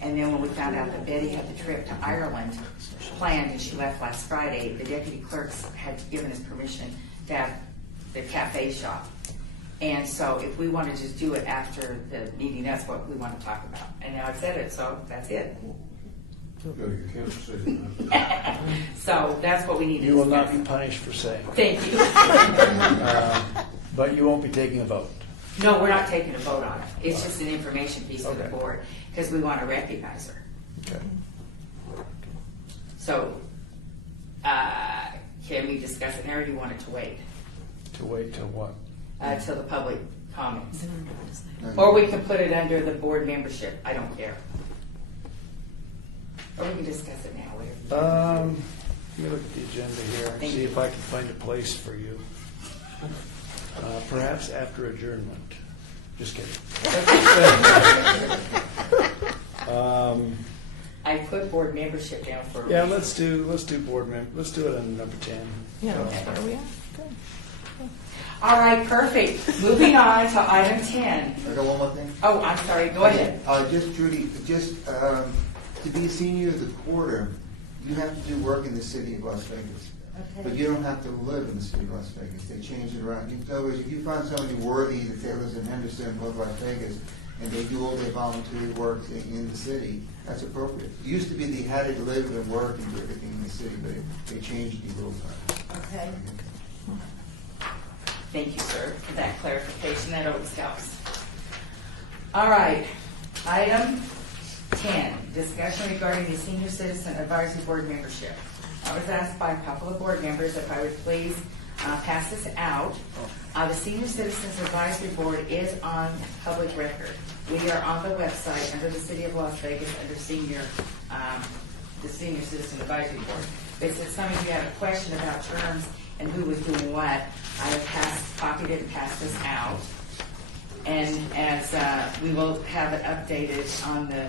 And then when we found out that Betty had the trip to Ireland planned, and she left last Friday, the deputy clerks had given us permission to have the cafe shop. And so if we want to just do it after the meeting, that's what we want to talk about. And now I said it, so that's it. No, you can't say that. So that's what we need to you will not discuss. be punished for saying. Thank you. But you won't be taking a vote. No, we're not taking a vote on it. It's just an information piece for the Okay. board, because we want to recognize her. Okay. So, can we discuss it now, or do you want it to wait To wait till what? till the public comments? No, Or we can put it under the board membership, I don't care. Or we can discuss it now, whatever. Let me look at the agenda here and Thank see you. if I can find a place for you. Perhaps after adjournment. Just kidding. I put board membership down for. a Yeah, reason. let's do board member. Let's do it on number 10. Yeah, So, that's where we are. Good. All right, perfect. Moving on to item 10. I got one more thing. Oh, I'm sorry, go ahead. Just Judy, to be a senior of the quarter, you have to do work in the city of Las Vegas. But you don't have to live in the city of Las Vegas. They change it around. In other words, if you find somebody worthy that they lives in Henderson, live Las Vegas, and they do all their volunteer work in the city, that's appropriate. It used to be they had to live and work and do everything in the city, but they changed the rules. Okay. Thank you, sir, for that clarification. That always helps. All right. Item 10, discussion regarding the Senior Citizen Advisory Board membership. I was asked by a couple of board members if I would please pass this out. The Senior Citizens Advisory Board is on public record. We are on the website under the City of Las Vegas under the Senior Citizen Advisory Board. But since some of you had a question about terms and who was doing what, I have copied it and passed this out. And as we will have it updated on the,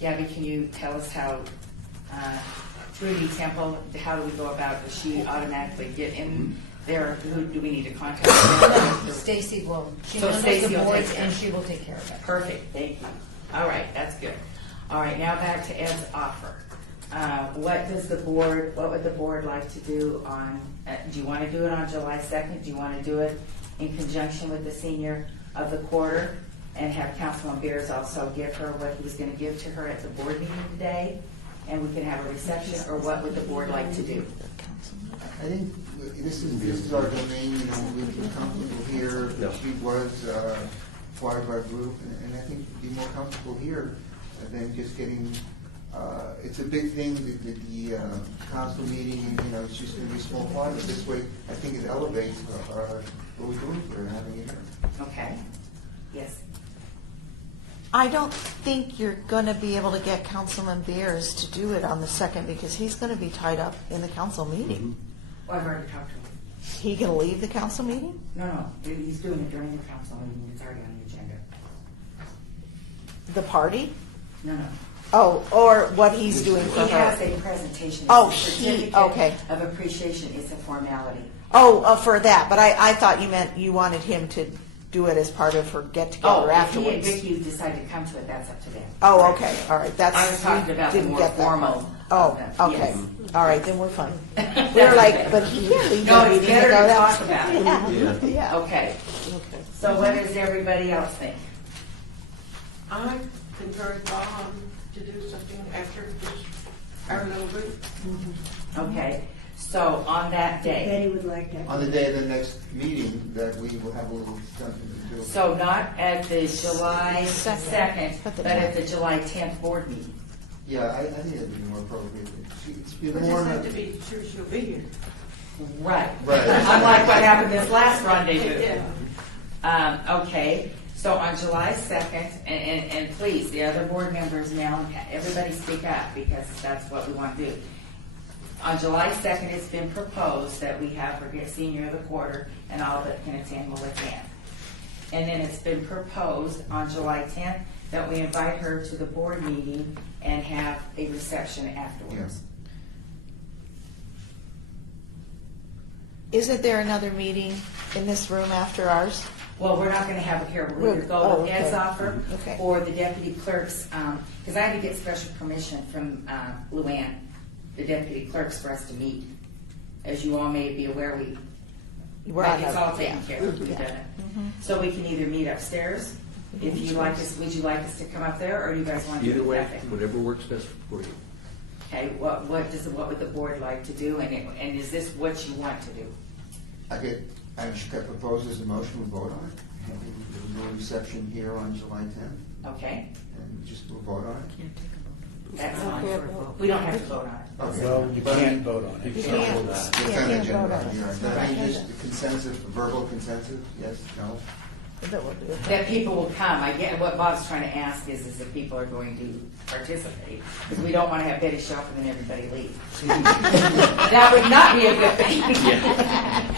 Gabby, can you tell us how, Trudy Temple, how do we go about, does she automatically get in there? Who do we need to contact? Stacy will. She So knows Stacy the will boards take care and of it. she will take care of it. Perfect, thank you. All right, that's good. All right, now back to Ed's offer. What would the board like to do on, do you want to do it on July 2nd? Do you want to do it in conjunction with the senior of the quarter? And have Councilman Beers also give her what he was going to give to her at the board meeting today? And we can have a reception, or what would the board like to do? I think this is our domain, we're comfortable here. No. She was part of our group, and I think we'd be more comfortable here than just getting, it's a big thing, the council meeting, and, it's just gonna be a small part of it. This way, I think it elevates what we're doing here, having it here. Okay, yes. I don't think you're going to be able to get Councilman Beers to do it on the 2nd because he's going to be tied up in the council meeting. Well, I've already talked to him. He can leave the council meeting? No, he's doing it during the council meeting, it's already on the agenda. The party? No. Oh, or what he's doing for He has her? a presentation. Oh, It's a he- certificate okay. Of appreciation, it's a formality. Oh, for that, but I thought you meant you wanted him to do it as part of her get Oh, together if he and afterwards. Vicky decide to come to it, that's up to them. Oh, okay, all right, that's. I was talking we about the didn't more get that formal part. of Oh, them, okay, yes. all right, then we're fine. We were like, but he can't leave. No, the it's meeting better go to that- talk about it. Yeah, yeah. Okay, Okay. so what does everybody else think? I concur with Bob to do something after this, our little group. Okay, so on that day, Betty would like that. On the day of the next meeting, that we will have a little something to do. so not at the July Second. 2nd, But but the at the July 10th board meeting. Yeah, I think that'd be more appropriate. It's We more just than- have to be sure she'll be here. Right. Right. Unlike what happened this last rendezvous. Yeah. Okay, so on July 2nd, and please, the other board members now, everybody speak up because that's what we want to do. On July 2nd, it's been proposed that we have her get senior of the quarter and all that can attend will attend. And then it's been proposed on July 10th that we invite her to the board meeting and have a reception afterwards. Isn't there another meeting in this room after ours? Well, we're not gonna have it here, we're gonna go with Ed's okay. offer Okay. or the deputy clerks, because I had to get special permission from Luann, the deputy clerks, for us to meet. As you all may be aware, We're on it's a- all taken care of, we've done it. So we can either meet upstairs, if you like us, would you like us to come up there, or do you guys want to do Either the way, cafe? whatever works best for you. Okay, what would the board like to do, and is this what you want to do? I should propose as a motion, we vote on it. Have a little reception here on July 10th, Okay, and just we'll vote on it. that's fine, we don't have to vote on it. Okay. Well, you can't vote on it. You can't. It's Yeah, on the can't agenda, vote on right? it. Yeah. That means just consensus, verbal consensus, yes, no? That will do it. That people will come. I get, what Bob's trying to ask is if people are going to participate, because we don't want to have Betty show up and then everybody leave. That would not be a good thing.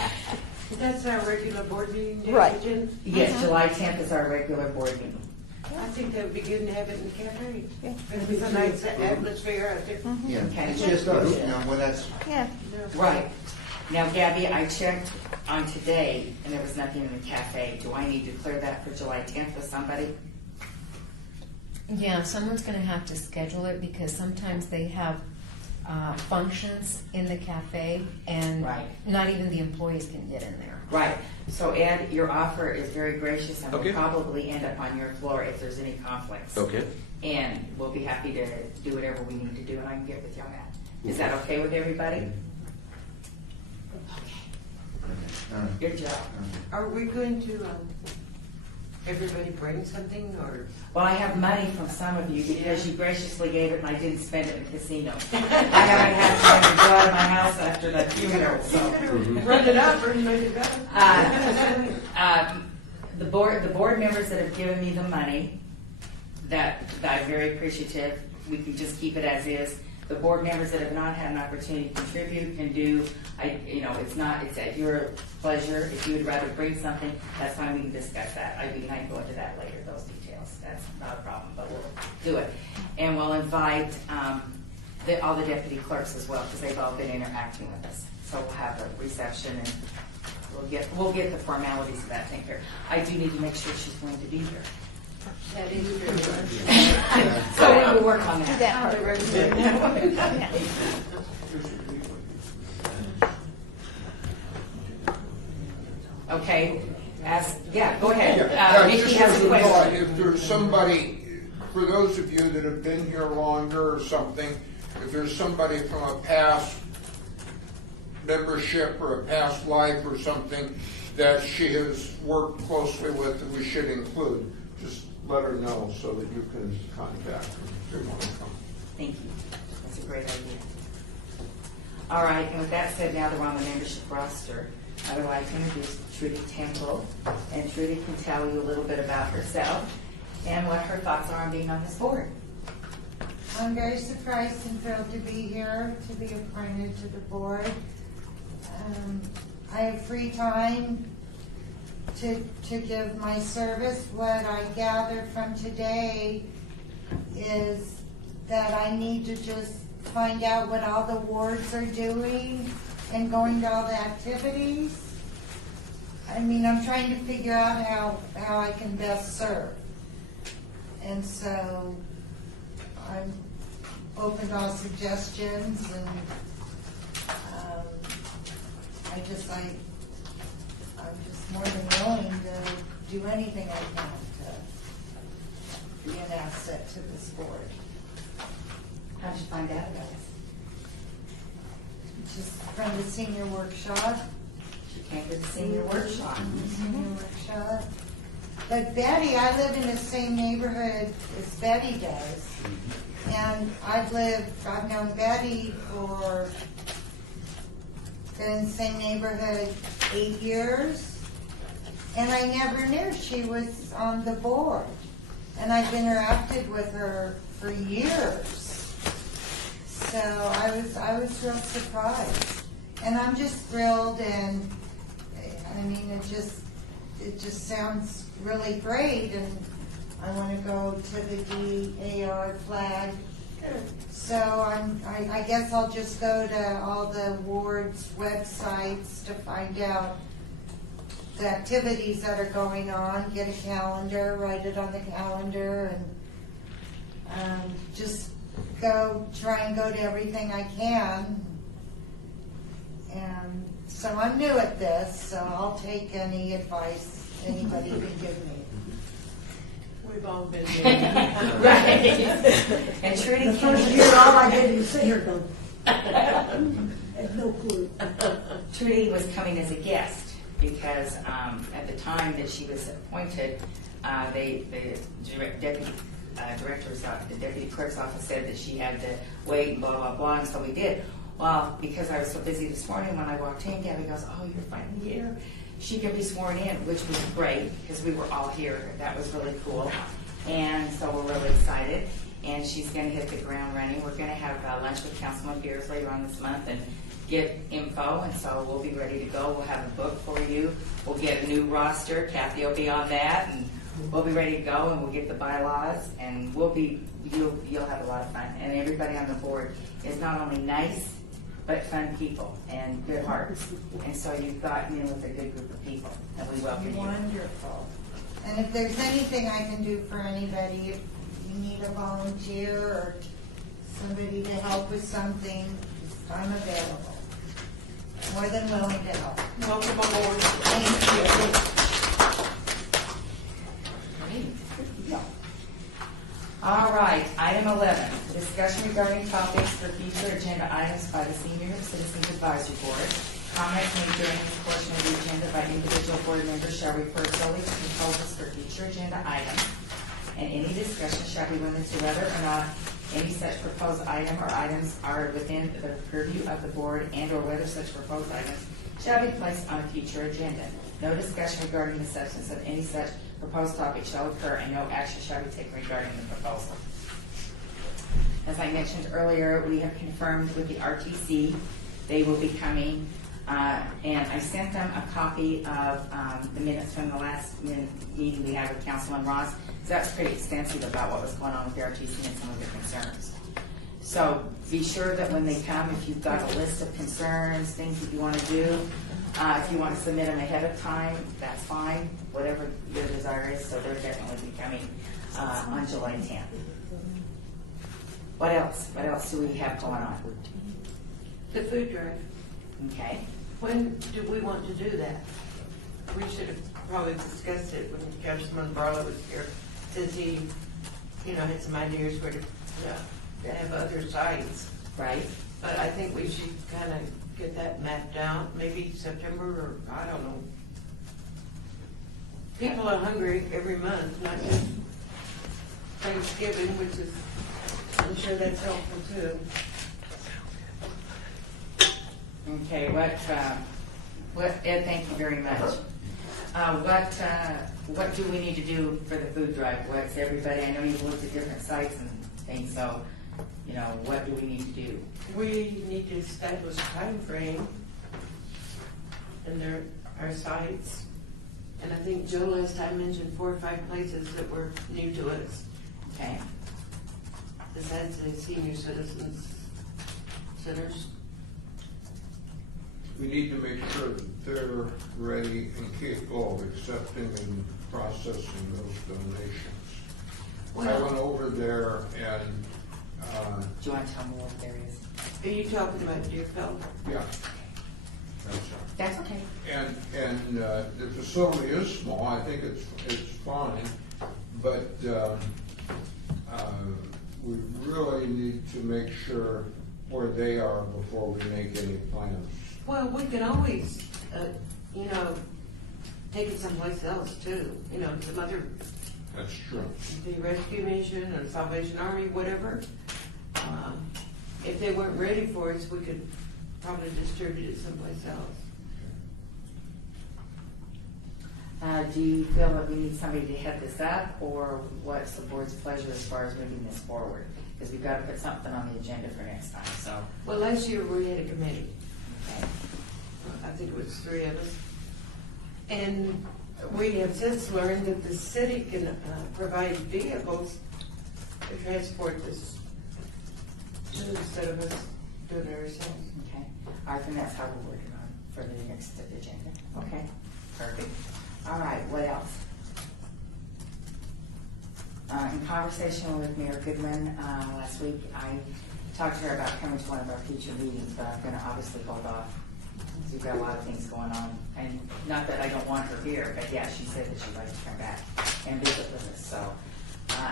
That's our regular board meeting day, Right. Jen? Yes, July 10th is our regular board meeting. I think that would be good to have it in the cafe. Yeah. It'd be a nice atmosphere out there. Yeah, Okay. it's just us, you know, when that's, Yeah, Right. Now, Gabby, I checked on today, and there was nothing in the cafe. Do I need to clear that for July 10th with somebody? Yeah, someone's gonna have to schedule it because sometimes they have functions in the cafe and Right. not even the employees can get in there. Right. So Ed, your offer is very gracious and will Okay. probably end up on your floor if there's any conflicts. Okay. And we'll be happy to do whatever we need to do, and I can get with you on that. Is that okay with everybody? Good job. Are we going to, everybody bring something, or? Well, I have money from some of you because you graciously gave it and I didn't spend it in the casino. I haven't had time to go out of my house after the funeral, so. Run it up or make it better? The board members that have given me the money, that I'm very appreciative, we can just keep it as is. The board members that have not had an opportunity to contribute can do, it's at your pleasure. If you would rather bring something, that's fine, we can discuss that. I can go into that later, those details. That's not a problem, but we'll do it. And we'll invite all the deputy clerks as well, because they've all been interacting with us. So we'll have a reception and we'll get the formalities of that taken care of. I do need to make sure she's going to be here. That is true. So we'll work on do that. that part. Okay, go ahead. Yeah, Nikki just has as a a thought, question. if there's somebody, for those of you that have been here longer or something, if there's somebody from a past membership or a past life or something that she has worked closely with that we should include, just let her know so that you can contact her if they want to come. Thank you. That's a great idea. All right, and with that said, now that we're on the membership roster, I would like to introduce Trudy Temple. And Trudy can tell you a little bit about herself and what her thoughts are on being on this board. I'm very surprised and thrilled to be here, to be appointed to the board. I have free time to give my service. What I gathered from today is that I need to just find out what all the wards are doing and going to all the activities. I mean, I'm trying to figure out how I can best serve. And so I'm open to all suggestions and, I'm just more than willing to do anything I can to be an asset to this board. How'd you find out about it? Just from the senior workshop. She came to the senior workshop. Senior workshop. But Betty, I live in the same neighborhood as Betty does. And I've known Betty for, been in the same neighborhood 8 years. And I never knew she was on the board. And I've interacted with her for years. So I was real surprised. And I'm just thrilled, and I mean, it just sounds really great, and I want to go to the DAR flag. So I guess I'll just go to all the wards' websites to find out the activities that are going on, get a calendar, write it on the calendar, and just try and go to everything I can. And so I'm new at this, so I'll take any advice anybody can give me. We've all been there. Right. And Trudy The first year, all I did was sit here going, I had no clue. Trudy was coming as a guest because at the time that she was appointed, the deputy clerk's office said that she had to wait and blah, blah, blah, and so we did. Well, because I was so busy this morning, when I walked in, Gabby goes, "Oh, you're finally here. She can be sworn in," which was great because we were all here. That was really cool. And so we're really excited. And she's going to hit the ground running. We're going to have lunch with Councilman Pierce later on this month and get info. And so we'll be ready to go. We'll have a book for you. We'll get a new roster. Kathy will be on that. And we'll be ready to go. And we'll get the bylaws. And you'll have a lot of fun. And everybody on the board is not only nice, but fun people and good hearts. And so you've gotten in with a good group of people, and we welcome you. Wonderful. And if there's anything I can do for anybody, if you need a volunteer or somebody to help with something, I'm available. More than willing to help. Welcome aboard. Thank you. All right, item 11, discussion regarding topics for future agenda items by the Senior Citizens Advisory Board. Comments made during this portion of the agenda by individual board members shall refer solely to proposals for future agenda items, and any discussion shall be limited to whether or not any such proposed item or items are within the purview of the board and or whether such proposed items shall be placed on a future agenda. No discussion regarding the substance of any such proposed topic shall occur and no action shall be taken regarding the proposal. As I mentioned earlier, we have confirmed with the RTC they will be coming, and I sent them a copy of the minutes from the last meeting we had with Councilman Ross. So that's pretty extensive about what was going on with the RTC and some of the concerns. So be sure that when they come, if you've got a list of concerns, things that you want to do, if you want to submit them ahead of time, that's fine, whatever your desire is. So they'll definitely be coming on July 10th. What else? What else do we have going on? The food drive. Okay. When do we want to do that? We should have probably discussed it when Councilman Barlow was here, since he, had some ideas where to have other sites. Right. But I think we should kind of get that mapped out, maybe September, or I don't know. People are hungry every month, not just Thanksgiving, which is, I'm sure that's helpful too. Okay, Ed, thank you very much. What do we need to do for the food drive? What's everybody, I know you've looked at different sites and things, so, what do we need to do? We need to establish a time frame and our sites. And I think Joe last time mentioned 4 or 5 places that were new to us. Okay. Besides the senior citizens centers. We need to make sure that they're ready and capable of accepting and processing those donations. I went over there and, Do you want to tell me what there is? Are you talking about Deerfield? yeah. That's okay. And the facility is small, I think it's fine, but we really need to make sure where they are before we make any plans. Well, we can always, take it someplace else too, some other, That's true. the rescue mission or Salvation Army, whatever. If they weren't ready for us, we could probably distribute it someplace else. Do you feel that we need somebody to head this up, or what's the board's pleasure as far as moving this forward? Because we've got to put something on the agenda for next time, so. Well, last year we had a committee. Okay. I think it was 3 of us. And we have since learned that the city can provide vehicles to transport this instead of us doing it ourselves. Okay, I think that's how we're working on for the next agenda. Okay, perfect. All right, what else? In conversation with Mayor Goodman last week, I talked to her about coming to one of our future meetings, but I'm gonna obviously hold off. We've got a lot of things going on, and not that I don't want her here, but yeah, she said that she'd like to come back and visit with us, so.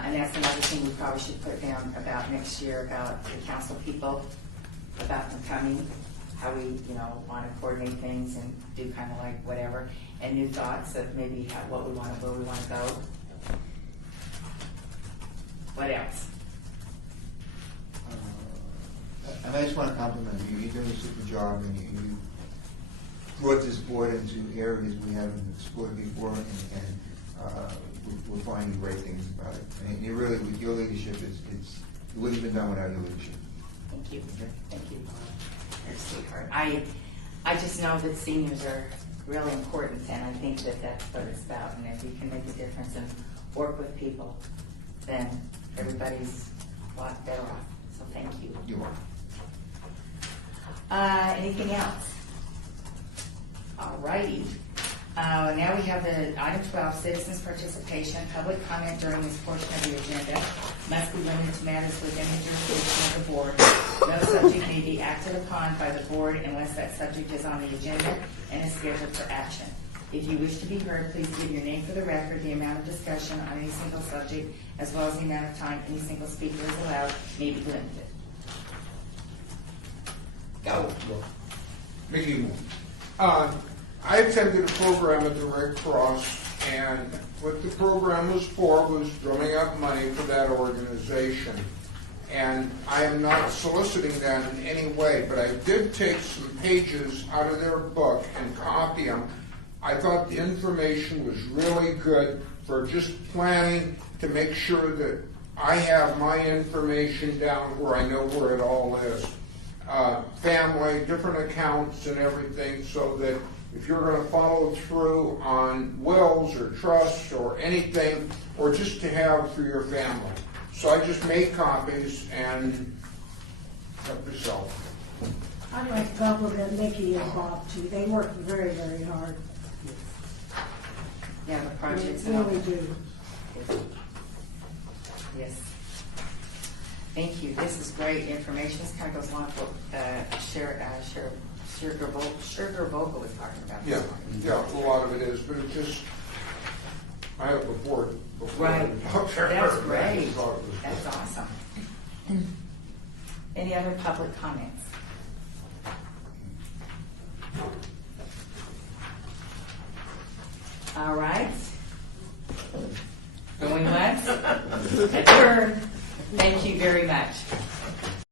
And that's another thing we probably should put down about next year, about the council people, about them coming, how we, want to coordinate things and do kind of like whatever, and new thoughts of maybe where we want to go. What else? And I just want to compliment you. You're doing a super job, and you brought this board into areas we haven't explored before, and we're finding great things about it. And you really, with your leadership, it wouldn't have been done without your leadership. Thank you. Thank you. You're a sweetheart. I just know that seniors are really important, and I think that that's what it's about. And if you can make a difference and work with people, then everybody's a lot better off. So thank you. You are. Anything else? All righty. Now we have the item 12, citizens' participation. Public comment during this portion of the agenda must be limited to matters within the jurisdiction of the board. No subject may be acted upon by the board unless that subject is on the agenda and is scheduled for action. If you wish to be heard, please give your name for the record. The amount of discussion on any single subject, as well as the amount of time any single speaker is allowed, may be limited. Go. Mickey Moore. I attended a program at the Red Cross, and what the program was for was drumming up money for that organization. And I am not soliciting that in any way, but I did take some pages out of their book and copy them. I thought the information was really good for just planning to make sure that I have my information down where I know where it all is. Family, different accounts and everything, so that if you're going to follow through on wills or trusts or anything, or just to have for your family. So I just made copies and help yourself. I'd like to compliment Mickey and Bob too. They work very, very hard. Yeah, the projects. They really do. Yes. Thank you. This is great information. This kind of goes along with what Sugar Vogel was talking about. Yeah, a lot of it is, but it just, I have a board before. Right. That's great. I thought it was good. That's awesome. Any other public comments?